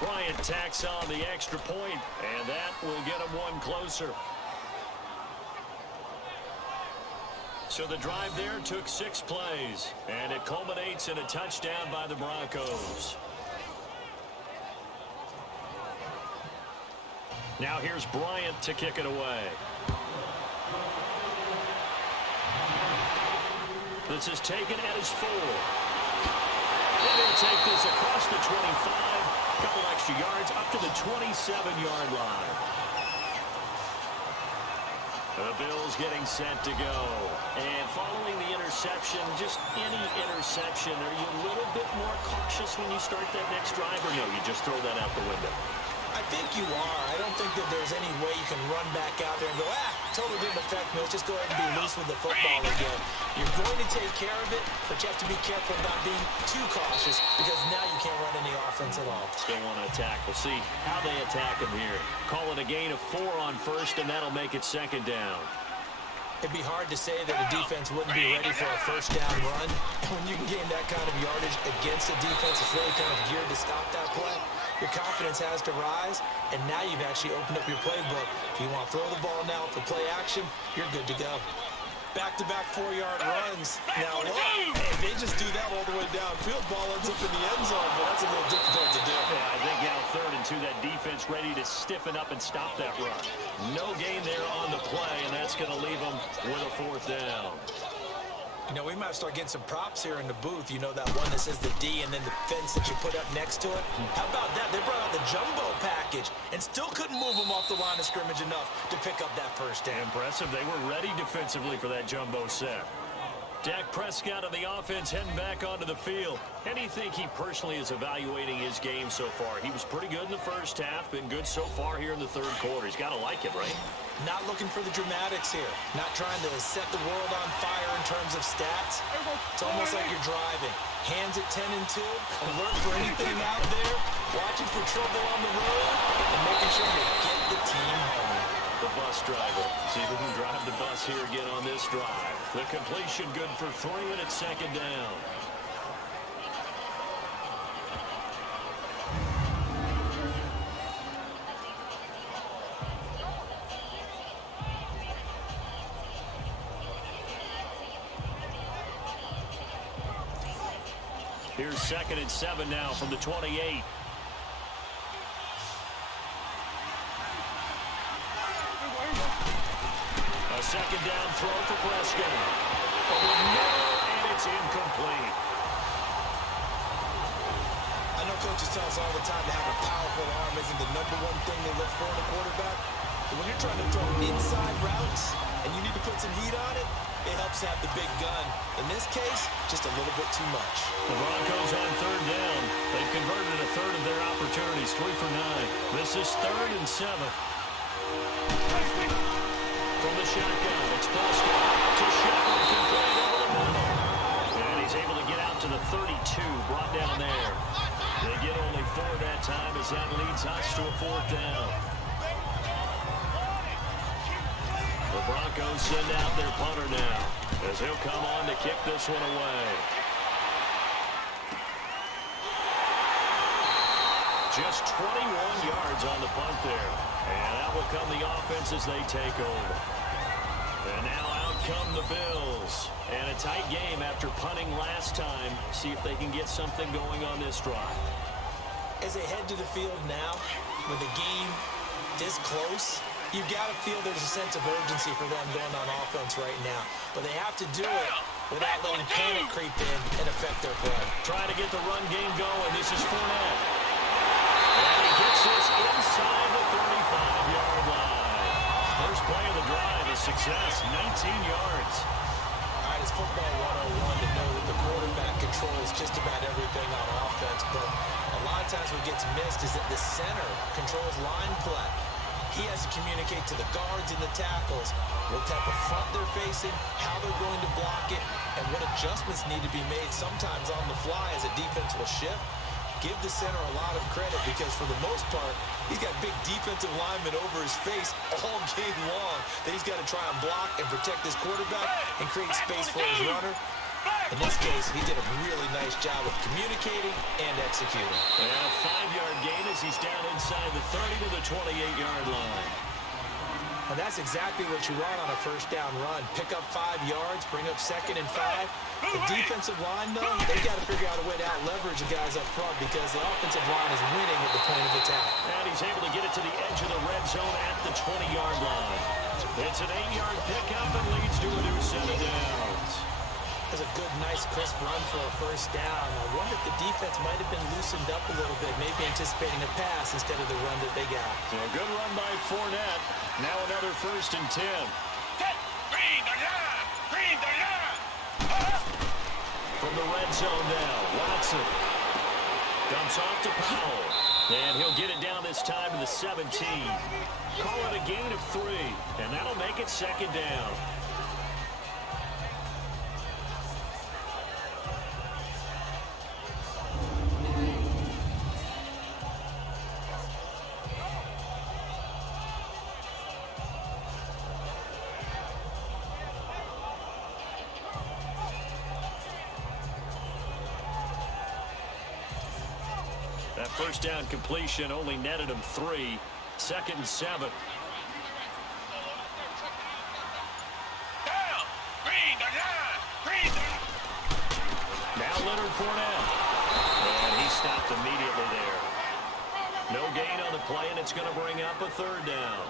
Bryant tacks on the extra point, and that will get him 1 closer. So the drive there took 6 plays, and it culminates in a touchdown by the Broncos. Now here's Bryant to kick it away. This is taken at his 4. And he'll take this across the 25, a couple extra yards up to the 27-yard line. The Bills getting set to go. And following the interception, just any interception, are you a little bit more cautious when you start that next drive, or no, you just throw that out the window? I think you are. I don't think that there's any way you can run back out there and go, totally didn't affect me. Let's just go ahead and be loose with the football again. You're going to take care of it, but you have to be careful about being too cautious because now you can't run any offense at all. Still want to attack. We'll see how they attack him here. Call it a gain of 4 on first, and that'll make it second down. It'd be hard to say that a defense wouldn't be ready for a first down run. And when you can gain that kind of yardage against a defense, it's really kind of geared to stop that play. Your confidence has to rise, and now you've actually opened up your playbook. If you want to throw the ball now for play action, you're good to go. Back-to-back 4-yard runs. Now, look, if they just do that all the way downfield, ball ends up in the end zone, but that's a little difficult to do. Yeah, I think now 3rd and 2, that defense ready to stiffen up and stop that run. No gain there on the play, and that's going to leave them with a 4th down. You know, we might start getting some props here in the booth. You know, that one that says the D and then the fence that you put up next to it? How about that? They brought out the jumbo package and still couldn't move them off the line of scrimmage enough to pick up that 1st down. Impressive. They were ready defensively for that jumbo set. Dak Prescott of the offense heading back onto the field. How do you think he personally is evaluating his game so far? He was pretty good in the first half, been good so far here in the 3rd quarter. He's got to like it, right? Not looking for the dramatics here. Not trying to set the world on fire in terms of stats. It's almost like you're driving. Hands at 10 and 2. Alert for anything out there. Watching for trouble on the road. And making sure you get the team home. The bus driver. See who can drive the bus here again on this drive. The completion good for 3, and it's 2nd down. Here's 2nd and 7 now from the 28. A 2nd down throw for Prescott. And it's incomplete. I know coaches tell us all the time to have a powerful arm isn't the #1 thing they look for in a quarterback. But when you're trying to throw inside routes and you need to put some heat on it, it helps to have the big gun. In this case, just a little bit too much. The Broncos on 3rd down. They've converted a 3rd of their opportunities, 3 for 9. This is 3rd and 7. From the shotgun, it's Prescott to Shepard, complete over the middle. And he's able to get out to the 32, brought down there. They get only 4 that time as that leads us to a 4th down. The Broncos send out their punter now as he'll come on to kick this one away. Just 21 yards on the punt there. And out will come the offense as they take over. And now out come the Bills. And a tight game after punting last time. See if they can get something going on this drive. As they head to the field now, with the game this close, you've got to feel there's a sense of urgency for them going on offense right now. But they have to do it without letting panic creep in and affect their play. Trying to get the run game going. This is Fournette. And he gets this inside the 35-yard line. First play of the drive is success, 19 yards. All right, it's football 101 to know that the quarterback controls just about everything on offense. But a lot of times what gets missed is that the center controls line play. He has to communicate to the guards and the tackles what type of front they're facing, how they're going to block it, and what adjustments need to be made sometimes on the fly as a defense will shift. Give the center a lot of credit because for the most part, he's got big defensive linemen over his face all game long that he's got to try and block and protect his quarterback and create space for his runner. In this case, he did a really nice job of communicating and executing. And a 5-yard gain as he's down inside the 30 to the 28-yard line. And that's exactly what you want on a first down run. Pick up 5 yards, bring up 2nd and 5. The defensive line, though, they got to figure out a way to out-leverage the guys up front because the offensive line is winning at the point of attack. And he's able to get it to the edge of the red zone at the 20-yard line. It's an 8-yard pickup and leads to a new set of downs. That's a good, nice, crisp run for a first down. I wonder if the defense might have been loosened up a little bit, maybe anticipating a pass instead of the run that they got. So a good run by Fournette. Now another 1st and 10. From the red zone now, Watson dumps off to Powell. And he'll get it down this time to the 17. Call it a gain of 3, and that'll make it 2nd down. That first down completion only netted him 3. 2nd and 7. Leonard Fournette. And he stopped immediately there. No gain on the play, and it's going to bring up a third down.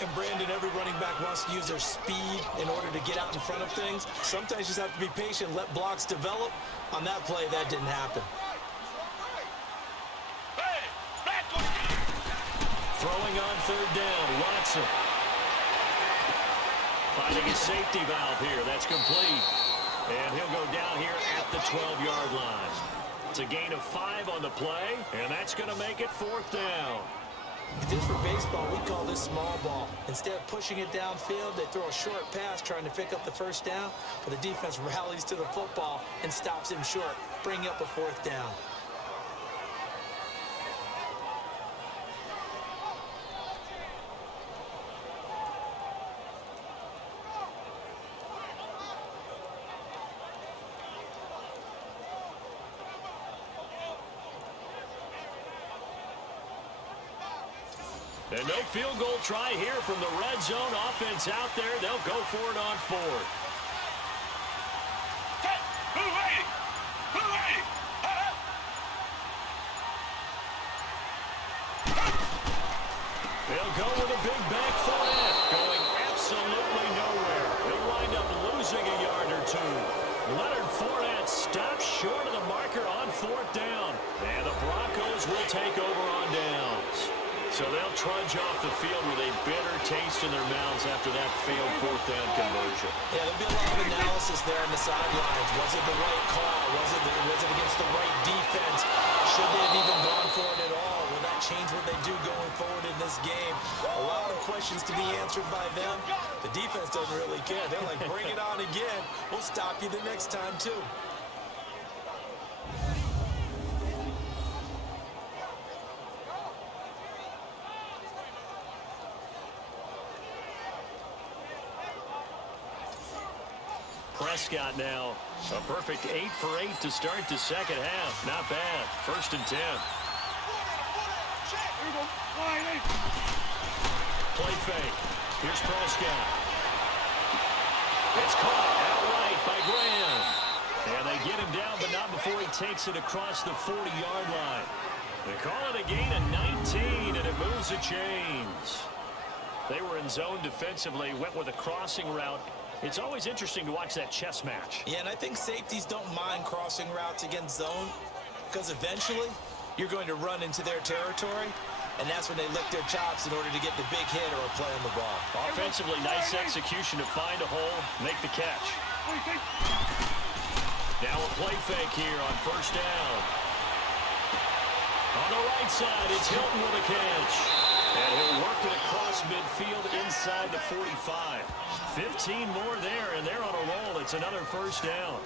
And Brandon, every running back wants to use their speed in order to get out in front of things. Sometimes you just have to be patient, let blocks develop. On that play, that didn't happen. Throwing on third down, Watson. Finding his safety valve here. That's complete. And he'll go down here at the 12-yard line. It's a gain of 5 on the play, and that's going to make it fourth down. If this were baseball, we'd call this small ball. Instead of pushing it downfield, they throw a short pass trying to pick up the first down, but the defense rallies to the football and stops him short, bringing up a fourth down. And no field goal try here from the red zone. Offense out there. They'll go for it on fourth. They'll go with a big back Fournette, going absolutely nowhere. They'll wind up losing a yard or two. Leonard Fournette stops short of the marker on fourth down. And the Broncos will take over on downs. So they'll trudge off the field with a bitter taste in their mouths after that failed fourth down conversion. Yeah, there'll be a lot of analysis there on the sidelines. Was it the right call? Was it against the right defense? Should they have even gone for it at all? Will that change what they do going forward in this game? A lot of questions to be answered by them. The defense doesn't really care. They're like, bring it on again. We'll stop you the next time, too. Prescott now, a perfect 8 for 8 to start the second half. Not bad. 1st and 10. Play fake. Here's Prescott. It's caught outright by Graham. And they get him down, but not before he takes it across the 40-yard line. They call it a gain of 19, and it moves the chains. They were in zone defensively, went with a crossing route. It's always interesting to watch that chess match. Yeah, and I think safeties don't mind crossing routes against zone because eventually you're going to run into their territory, and that's when they lick their chops in order to get the big hit or a play on the ball. Offensively, nice execution to find a hole, make the catch. Now a play fake here on first down. On the right side, it's Hilton with a catch. And he'll work it across midfield inside the 45. 15 more there, and they're on a roll. It's another first down.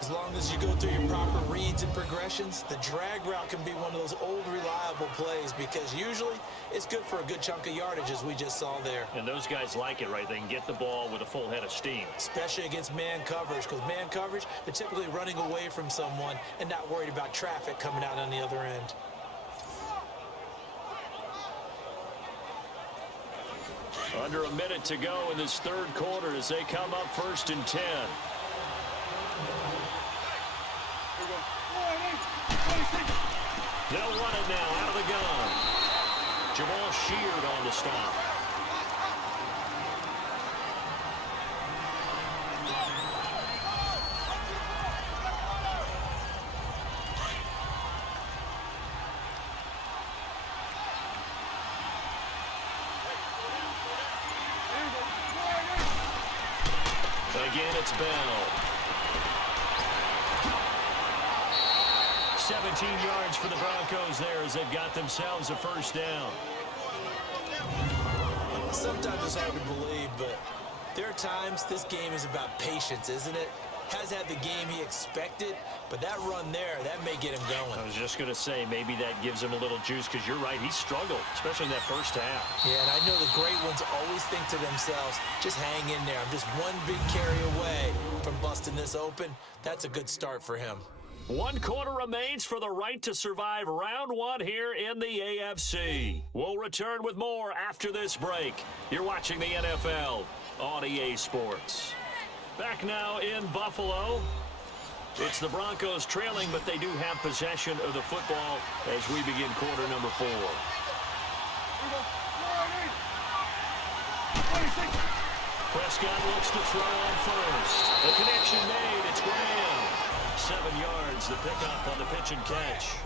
As long as you go through your proper reads and progressions, the drag route can be one of those old reliable plays because usually it's good for a good chunk of yardage, as we just saw there. And those guys like it, right? They can get the ball with a full head of steam. Especially against man coverage, because man coverage, they're typically running away from someone and not worried about traffic coming out on the other end. Under a minute to go in this third quarter as they come up 1st and 10. They'll run it now out of the gun. Jamal Sheard on the stop. Again, it's Bell. 17 yards for the Broncos there as they've got themselves a first down. Sometimes it's hard to believe, but there are times this game is about patience, isn't it? Has had the game he expected, but that run there, that may get him going. I was just going to say, maybe that gives him a little juice because you're right, he struggled, especially in that first half. Yeah, and I know the great ones always think to themselves, just hang in there. I'm just one big carry away from busting this open. That's a good start for him. 1 quarter remains for the right to survive round 1 here in the AFC. We'll return with more after this break. You're watching the NFL on EA Sports. Back now in Buffalo. It's the Broncos trailing, but they do have possession of the football as we begin quarter number 4. Prescott looks to throw on first. The connection made. It's Graham. 7 yards, the pickup on the pitch and catch.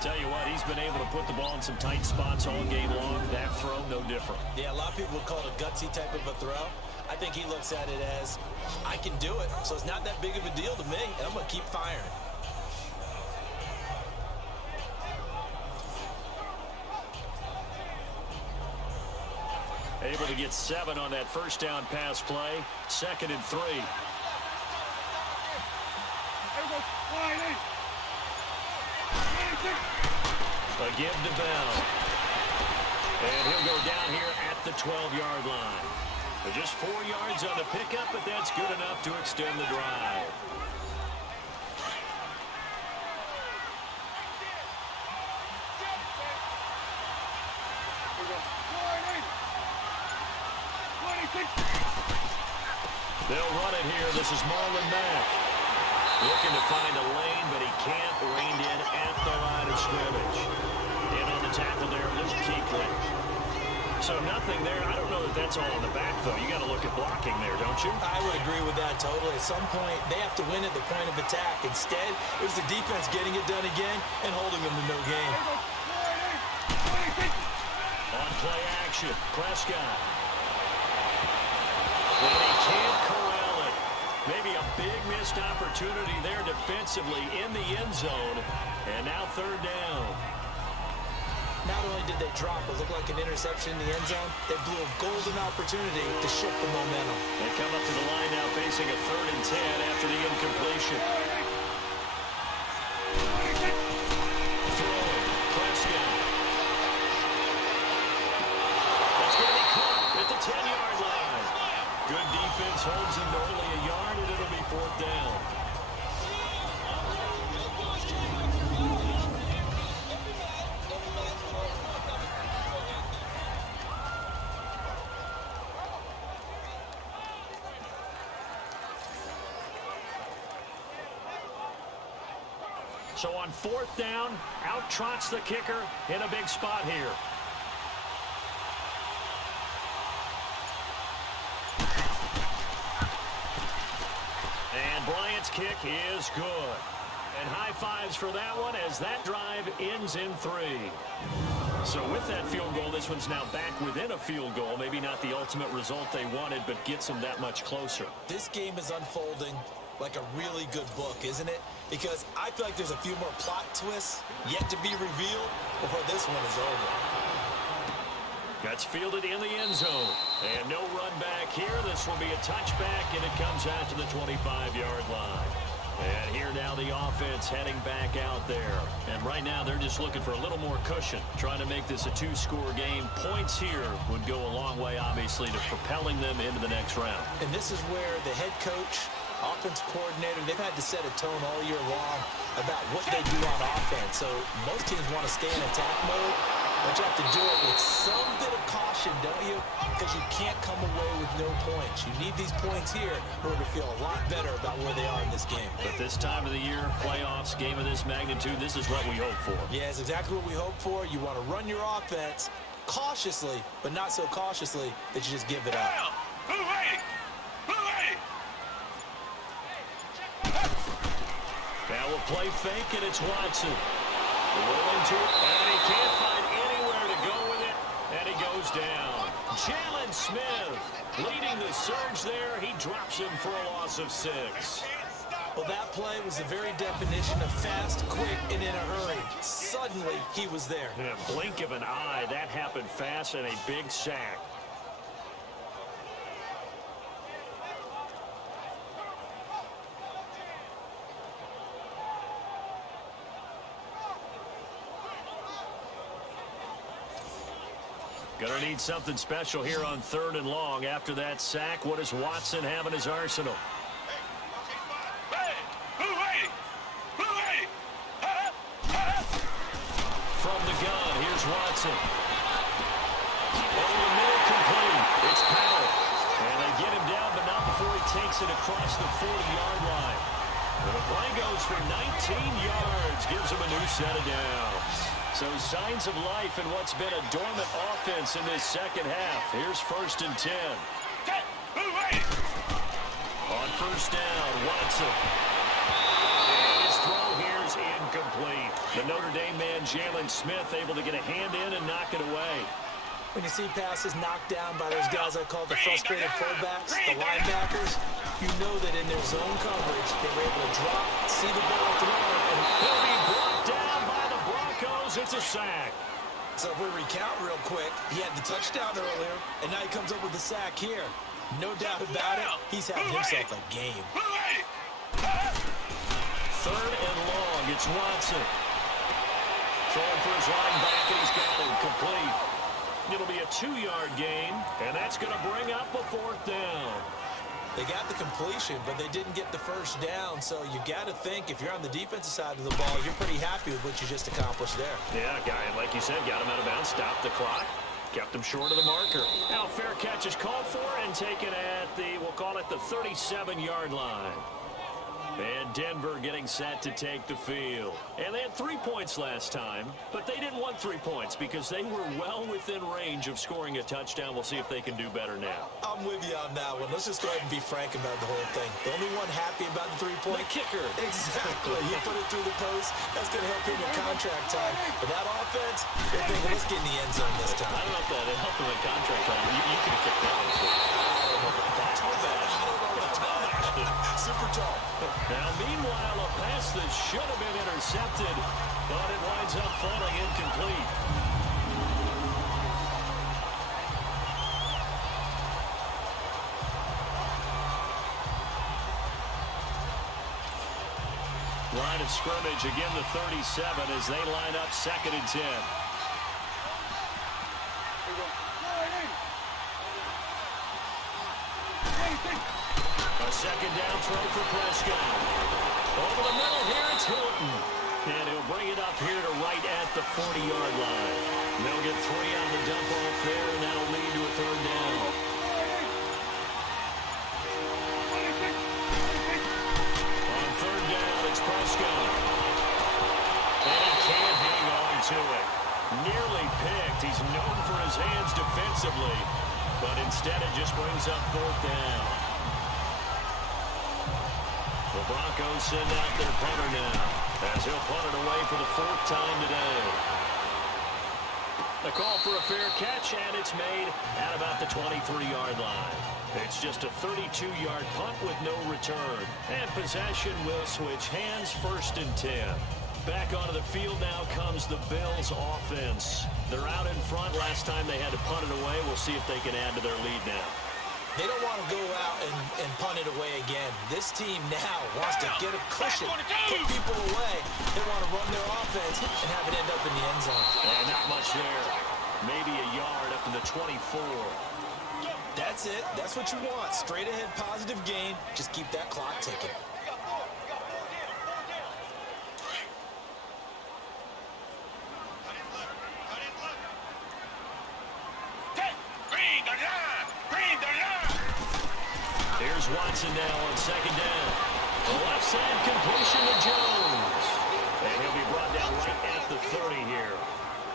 Tell you what, he's been able to put the ball in some tight spots all game long. That throw, no different. Yeah, a lot of people would call it a gutsy type of a throw. I think he looks at it as, I can do it, so it's not that big of a deal to me, and I'm going to keep firing. Able to get 7 on that first down pass play. 2nd and 3. A give to Bell. And he'll go down here at the 12-yard line. Just 4 yards on the pickup, but that's good enough to extend the drive. They'll run it here. This is Marlon Mack. Looking to find a lane, but he can't. Reined in at the line of scrimmage. In on the tackle there, Luke Kuechly. So nothing there. I don't know that that's all in the back, though. You got to look at blocking there, don't you? I would agree with that totally. At some point, they have to win at the point of attack. Instead, it was the defense getting it done again and holding them to no gain. On play action, Prescott. And he can't corral it. Maybe a big missed opportunity there defensively in the end zone. And now 3rd down. Not only did they drop what looked like an interception in the end zone, they blew a golden opportunity to shift the momentum. They come up to the line now facing a 3rd and 10 after the incompletion. Throwing, Prescott. That's going to be caught at the 10-yard line. Good defense holds him to only a yard, and it'll be 4th down. So on 4th down, out trots the kicker in a big spot here. And Bryant's kick is good. And high fives for that one as that drive ends in 3. So with that field goal, this one's now back within a field goal. Maybe not the ultimate result they wanted, but gets them that much closer. This game is unfolding like a really good book, isn't it? Because I feel like there's a few more plot twists yet to be revealed before this one is over. That's fielded in the end zone. And no run back here. This will be a touchback, and it comes out to the 25-yard line. And here now the offense heading back out there. And right now they're just looking for a little more cushion, trying to make this a 2-score game. Points here would go a long way, obviously, to propelling them into the next round. And this is where the head coach, offensive coordinator, they've had to set a tone all year long about what they do on offense. So most teams want to stay in attack mode, but you have to do it with some bit of caution, don't you? Because you can't come away with no points. You need these points here in order to feel a lot better about where they are in this game. But this time of the year, playoffs, game of this magnitude, this is what we hope for. Yeah, it's exactly what we hope for. You want to run your offense cautiously, but not so cautiously that you just give it up. Now we'll play fake, and it's Watson. Rolling to it, and he can't find anywhere to go with it, and he goes down. Jalen Smith leading the surge there. He drops him for a loss of 6. Well, that play was the very definition of fast, quick, and in a hurry. Suddenly, he was there. In a blink of an eye, that happened fast, and a big sack. Gonna need something special here on 3rd and long. After that sack, what does Watson have in his arsenal? From the gun, here's Watson. Over the middle, complete. It's Powell. And they get him down, but not before he takes it across the 40-yard line. And the play goes for 19 yards, gives him a new set of downs. So signs of life in what's been a dormant offense in this second half. Here's 1st and 10. On 1st down, Watson. And his throw here is incomplete. The Notre Dame man, Jalen Smith, able to get a hand in and knock it away. When you see passes knocked down by those guys I call the frustrated fullbacks, the linebackers, you know that in their zone coverage, they were able to drop, see the ball throw, and he'll be brought down by the Broncos. It's a sack. So if we recount real quick, he had the touchdown earlier, and now he comes up with the sack here. No doubt about it, he's having himself a game. 3rd and long, it's Watson. Throwing for his linebacker, he's got him complete. It'll be a 2-yard gain, and that's going to bring up a 4th down. They got the completion, but they didn't get the 1st down, so you got to think if you're on the defensive side of the ball, you're pretty happy with what you just accomplished there. Yeah, guy, like you said, got him out of bounds, stopped the clock, kept him short of the marker. Now fair catch is called for and taken at the, we'll call it the 37-yard line. And Denver getting set to take the field. And they had 3 points last time, but they didn't want 3 points because they were well within range of scoring a touchdown. We'll see if they can do better now. I'm with you on that one. Let's just go ahead and be frank about the whole thing. The only one happy about the 3-point? The kicker. Exactly. He put it through the post. That's going to help him in contract time. But that offense, they're thinking, let's get in the end zone this time. I don't know if that helped him in contract time. You could have kicked that one. Super tall. Now, meanwhile, a pass that should have been intercepted, but it winds up falling incomplete. Line of scrimmage, again the 37 as they line up 2nd and 10. A 2nd down throw for Prescott. Over the middle here, it's Hilton. And he'll bring it up here to right at the 40-yard line. They'll get 3 on the dump off there, and that'll lead to a 3rd down. On 3rd down, it's Prescott. And he can't hang on to it. Nearly picked. He's known for his hands defensively. But instead, it just brings up 4th down. The Broncos send out their punter now, as he'll punt it away for the 4th time today. A call for a fair catch, and it's made at about the 23-yard line. It's just a 32-yard punt with no return. And possession will switch hands, 1st and 10. Back onto the field now comes the Bills offense. They're out in front. Last time they had to punt it away. We'll see if they can add to their lead now. They don't want to go out and punt it away again. This team now wants to get a cushion, put people away. They want to run their offense and have it end up in the end zone. And not much there. Maybe a yard up to the 24. That's it. That's what you want. Straight ahead positive gain. Just keep that clock ticking. Here's Watson now on 2nd down. The left side completion to Jones. And he'll be brought down right at the 30 here.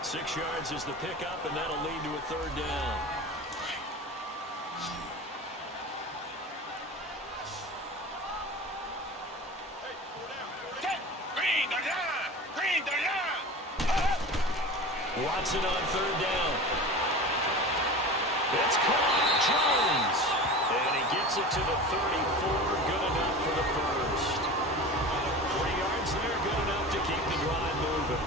6 yards is the pickup, and that'll lead to a 3rd down. Watson on 3rd down. It's caught. Jones. And he gets it to the 34. Good enough for the 1st. 3 yards there. Good enough to keep the drive moving.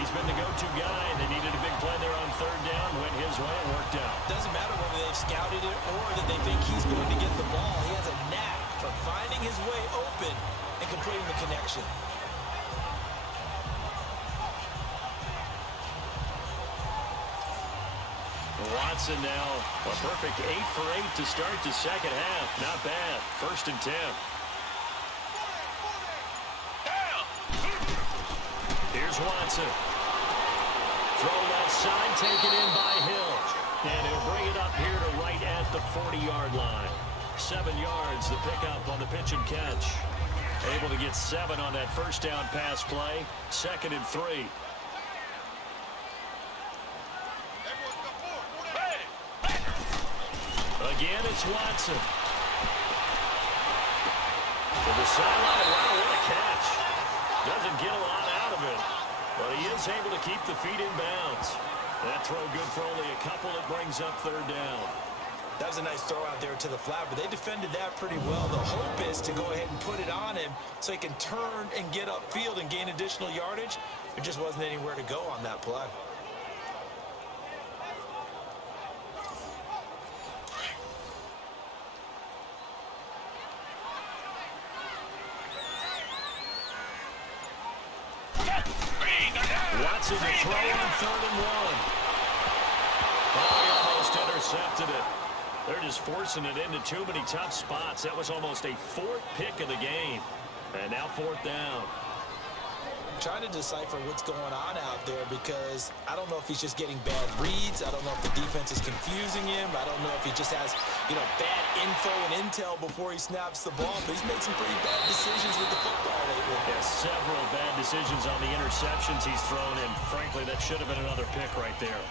He's been the go-to guy. They needed a big play there on 3rd down. Went his way and worked out. Doesn't matter whether they've scouted it or that they think he's going to get the ball. He has a knack for finding his way open and completing the connection. Watson now, a perfect 8 for 8 to start the second half. Not bad. 1st and 10. Here's Watson. Throw left side, taken in by Hill. And he'll bring it up here to right at the 40-yard line. 7 yards, the pickup on the pitch and catch. Able to get 7 on that first down pass play. 2nd and 3. Again, it's Watson. To the sideline. Wow, what a catch. Doesn't get a lot out of it, but he is able to keep the feet in bounds. That throw good for only a couple. It brings up 3rd down. That was a nice throw out there to the flat, but they defended that pretty well. The hope is to go ahead and put it on him so he can turn and get upfield and gain additional yardage. There just wasn't anywhere to go on that play. Watson to throw on 3rd and 1. Oh, he almost intercepted it. They're just forcing it into too many tough spots. That was almost a 4th pick of the game. And now 4th down. Trying to decipher what's going on out there because I don't know if he's just getting bad reads. I don't know if the defense is confusing him. I don't know if he just has, bad info and intel before he snaps the ball. But he's made some pretty bad decisions with the football lately. Yeah, several bad decisions on the interceptions he's thrown, and frankly, that should have been another pick right there.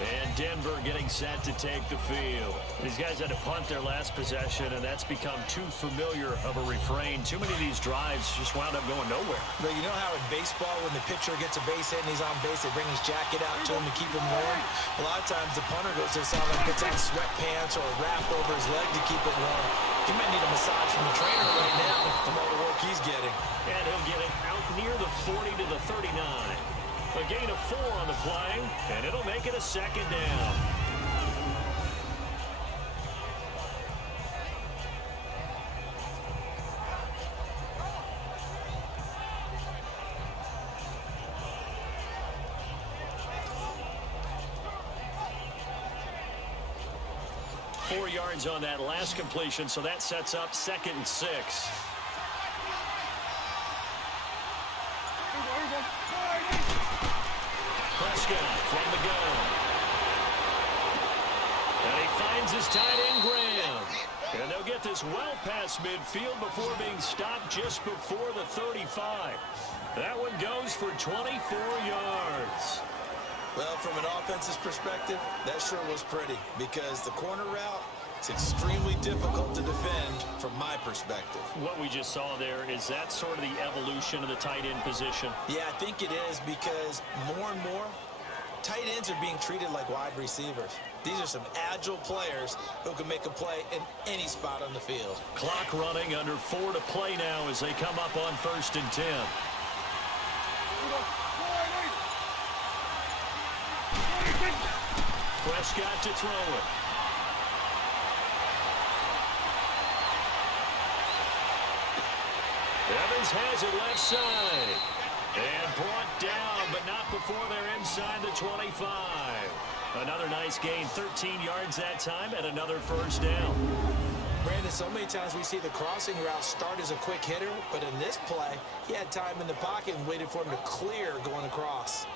And Denver getting set to take the field. These guys had to punt their last possession, and that's become too familiar of a refrain. Too many of these drives just wound up going nowhere. But you know how in baseball, when the pitcher gets a base hit and he's on base, they bring his jacket out to him to keep him warm? A lot of times the punter goes to the sideline, puts on sweatpants or a wrap over his leg to keep it warm. He might need a massage from the trainer right now from all the work he's getting. And he'll get it out near the 40 to the 39. A gain of 4 on the play, and it'll make it a 2nd down. Four yards on that last completion, so that sets up 2nd and 6. Prescott from the gun. And he finds his tight end, Graham. And they'll get this well past midfield before being stopped just before the 35. That one goes for 24 yards. Well, from an offense's perspective, that sure was pretty because the corner route, it's extremely difficult to defend from my perspective. What we just saw there, is that sort of the evolution of the tight end position? Yeah, I think it is because more and more, tight ends are being treated like wide receivers. These are some agile players who can make a play in any spot on the field. Clock running, under 4 to play now as they come up on 1st and 10. Prescott to throw it. Evans has it left side. And brought down, but not before they're inside the 25. Another nice gain, 13 yards that time, and another 1st down. Brandon, so many times we see the crossing route start as a quick hitter, but in this play, he had time in the pocket and waited for him to clear going across.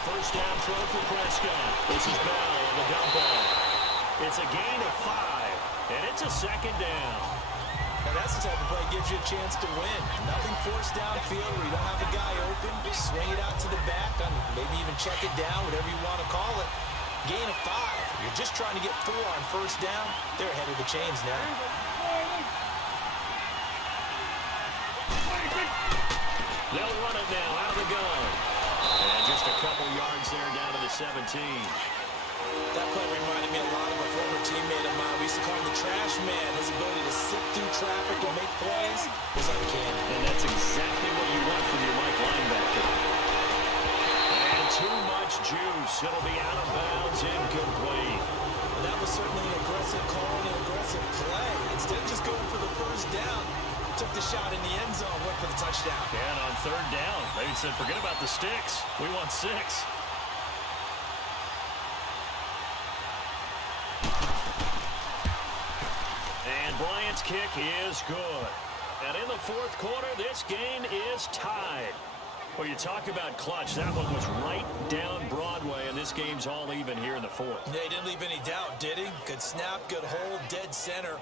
First down throw for Prescott. This is Bell on the dump off. It's a gain of 5, and it's a 2nd down. Now that's the type of play that gives you a chance to win. Nothing forced downfield where you don't have a guy open. Swing it out to the back, maybe even check it down, whatever you want to call it. Gain of 5. You're just trying to get 4 on 1st down. They're ahead of the chains now. They'll run it now out of the gun. And just a couple yards there down to the 17. That play reminded me a lot of a former teammate of mine. We used to call him the trash man. His ability to sift through traffic and make plays was uncanny. And that's exactly what you want from your Mike linebacker. And too much juice. It'll be out of bounds, incomplete. That was certainly an aggressive call and an aggressive play. Instead of just going for the 1st down, took the shot in the end zone, went for the touchdown. And on 3rd down, they said, forget about the sticks. We want 6. kick is good. And in the fourth quarter, this game is tied. Well, you talk about clutch. That one was right down Broadway, and this game's all even here in the fourth. Yeah, he didn't leave any doubt, did he? Good snap, good hold, dead center.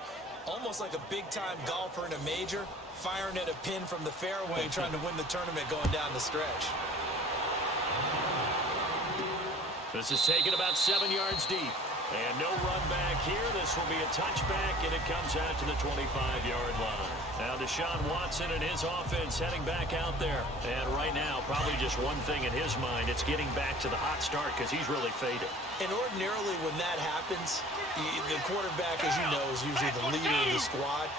Almost like a big-time golfer in a major, firing at a pin from the fairway, trying to win the tournament going down the stretch. This is taken about 7 yards deep. And no run back here. This will be a touchback, and it comes out to the 25-yard line. Now Deshaun Watson and his offense heading back out there. And right now, probably just one thing in his mind. It's getting back to the hot start because he's really faded. And ordinarily when that happens, the quarterback, as you know, is usually the leader of the squad.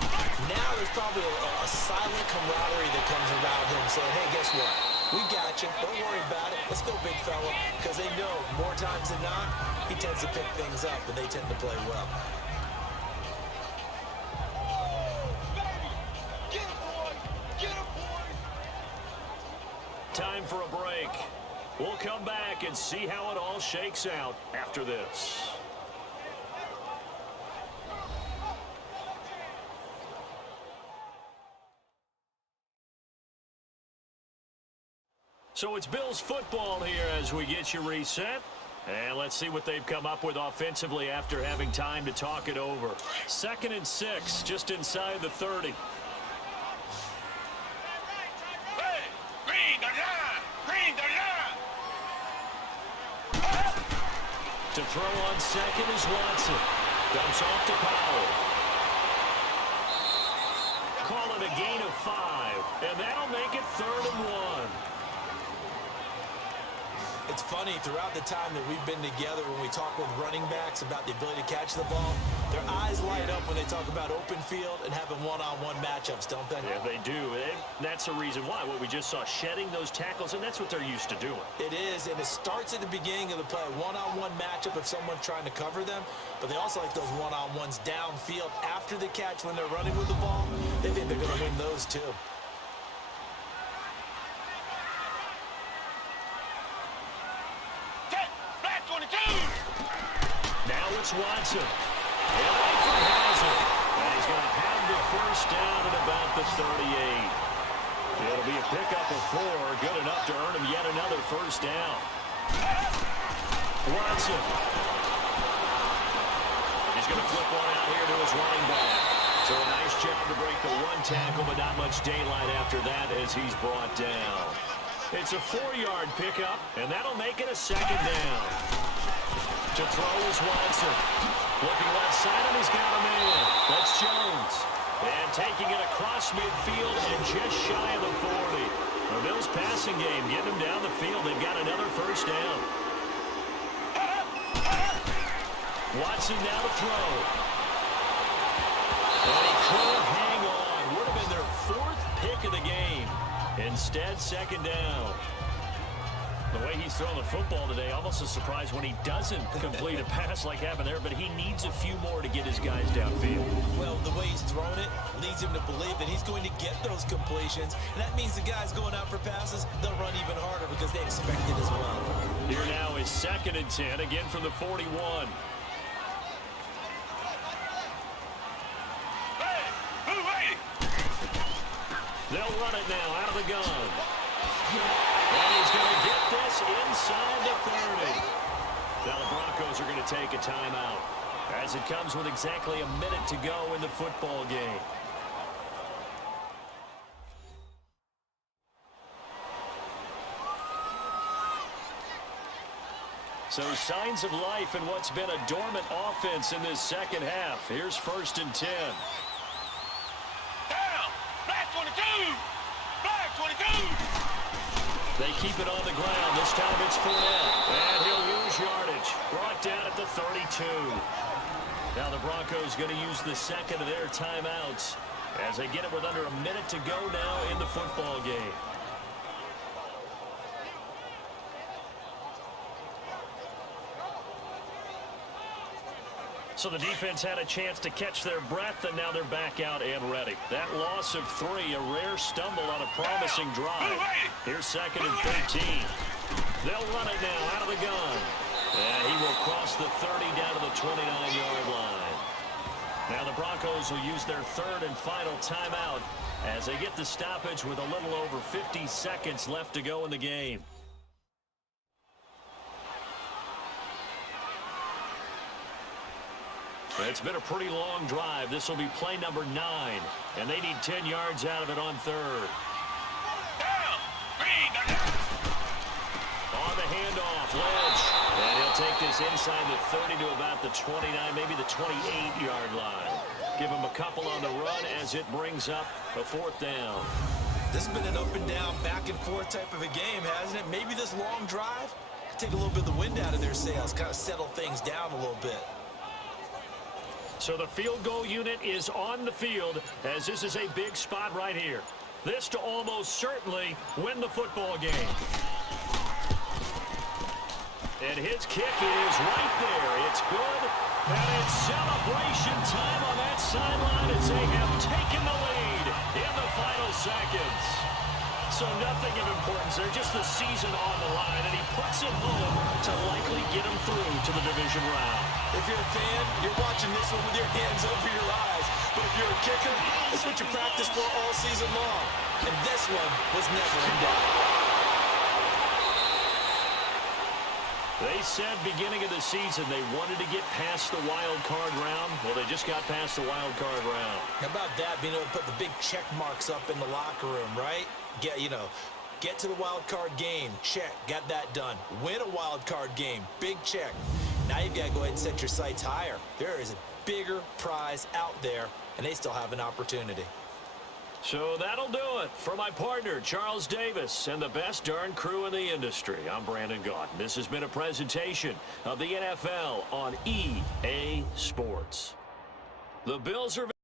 Now there's probably a silent camaraderie that comes around him saying, hey, guess what? We got you. Don't worry about it. Let's go, big fella. Because they know more times than not, he tends to pick things up, and they tend to play well. Time for a break. We'll come back and see how it all shakes out after this. So it's Bills football here as we get you reset. And let's see what they've come up with offensively after having time to talk it over. 2nd and 6, just inside the 30. Hey, green the line! Green the line! To throw on second is Watson. Dumps off to Powell. Call it a gain of 5. And that'll make it 3rd and 1. It's funny, throughout the time that we've been together, when we talk with running backs about the ability to catch the ball, their eyes light up when they talk about open field and having one-on-one matchups, don't they? Yeah, they do. And that's the reason why. What we just saw, shedding those tackles, and that's what they're used to doing. It is, and it starts at the beginning of the play. One-on-one matchup if someone's trying to cover them, but they also like those one-on-ones downfield after the catch when they're running with the ball. They think they're going to win those too. Now it's Watson. And Langford has it. And he's going to have the first down at about the 38. It'll be a pickup of 4. Good enough to earn him yet another first down. Watson. He's going to flip one out here to his running back. So a nice job to break the one tackle, but not much daylight after that as he's brought down. It's a 4-yard pickup, and that'll make it a 2nd down. To throw is Watson. Looking left side, and he's got a man. That's Jones. And taking it across midfield and just shy of the 40. The Bills passing game getting him down the field. They've got another first down. Watson now to throw. And he couldn't hang on. Would have been their 4th pick of the game. Instead, 2nd down. The way he's throwing the football today, almost a surprise when he doesn't complete a pass like happened there, but he needs a few more to get his guys downfield. Well, the way he's thrown it leads him to believe that he's going to get those completions, and that means the guys going out for passes, they'll run even harder because they expect it as well. Here now is 2nd and 10, again from the 41. They'll run it now out of the gun. And he's going to get this inside the 30. Now the Broncos are going to take a timeout as it comes with exactly a minute to go in the football game. So signs of life in what's been a dormant offense in this second half. Here's 1st and 10. They keep it on the ground. This time it's Fournette. And he'll lose yardage. Brought down at the 32. Now the Broncos going to use the 2nd of their timeouts as they get it with under a minute to go now in the football game. So the defense had a chance to catch their breath, and now they're back out and ready. That loss of 3, a rare stumble on a promising drive. Here's 2nd and 13. They'll run it now out of the gun. And he will cross the 30 down to the 29-yard line. Now the Broncos will use their third and final timeout as they get the stoppage with a little over 50 seconds left to go in the game. It's been a pretty long drive. This will be play number 9, and they need 10 yards out of it on third. On the handoff, Lynch. And he'll take this inside the 30 to about the 29, maybe the 28-yard line. Give him a couple on the run as it brings up a 4th down. This has been an up and down, back and forth type of a game, hasn't it? Maybe this long drive could take a little bit of the wind out of their sails, kind of settle things down a little bit. So the field goal unit is on the field as this is a big spot right here. This to almost certainly win the football game. And his kick is right there. It's good. And it's celebration time on that sideline as they have taken the lead in the final seconds. So nothing of importance there, just the season on the line, and he puts it home to likely get him through to the division round. If you're a fan, you're watching this one with your hands over your eyes. But if you're a kicker, it's what you practice for all season long. And this one was never in doubt. They said beginning of the season they wanted to get past the wild card round. Well, they just got past the wild card round. How about that, being able to put the big check marks up in the locker room, right? Get to the wild card game, check, got that done. Win a wild card game, big check. Now you've got to go ahead and set your sights higher. There is a bigger prize out there, and they still have an opportunity. So that'll do it for my partner, Charles Davis, and the best darn crew in the industry. I'm Brandon Gaudin. This has been a presentation of the NFL on EA Sports. The Bills are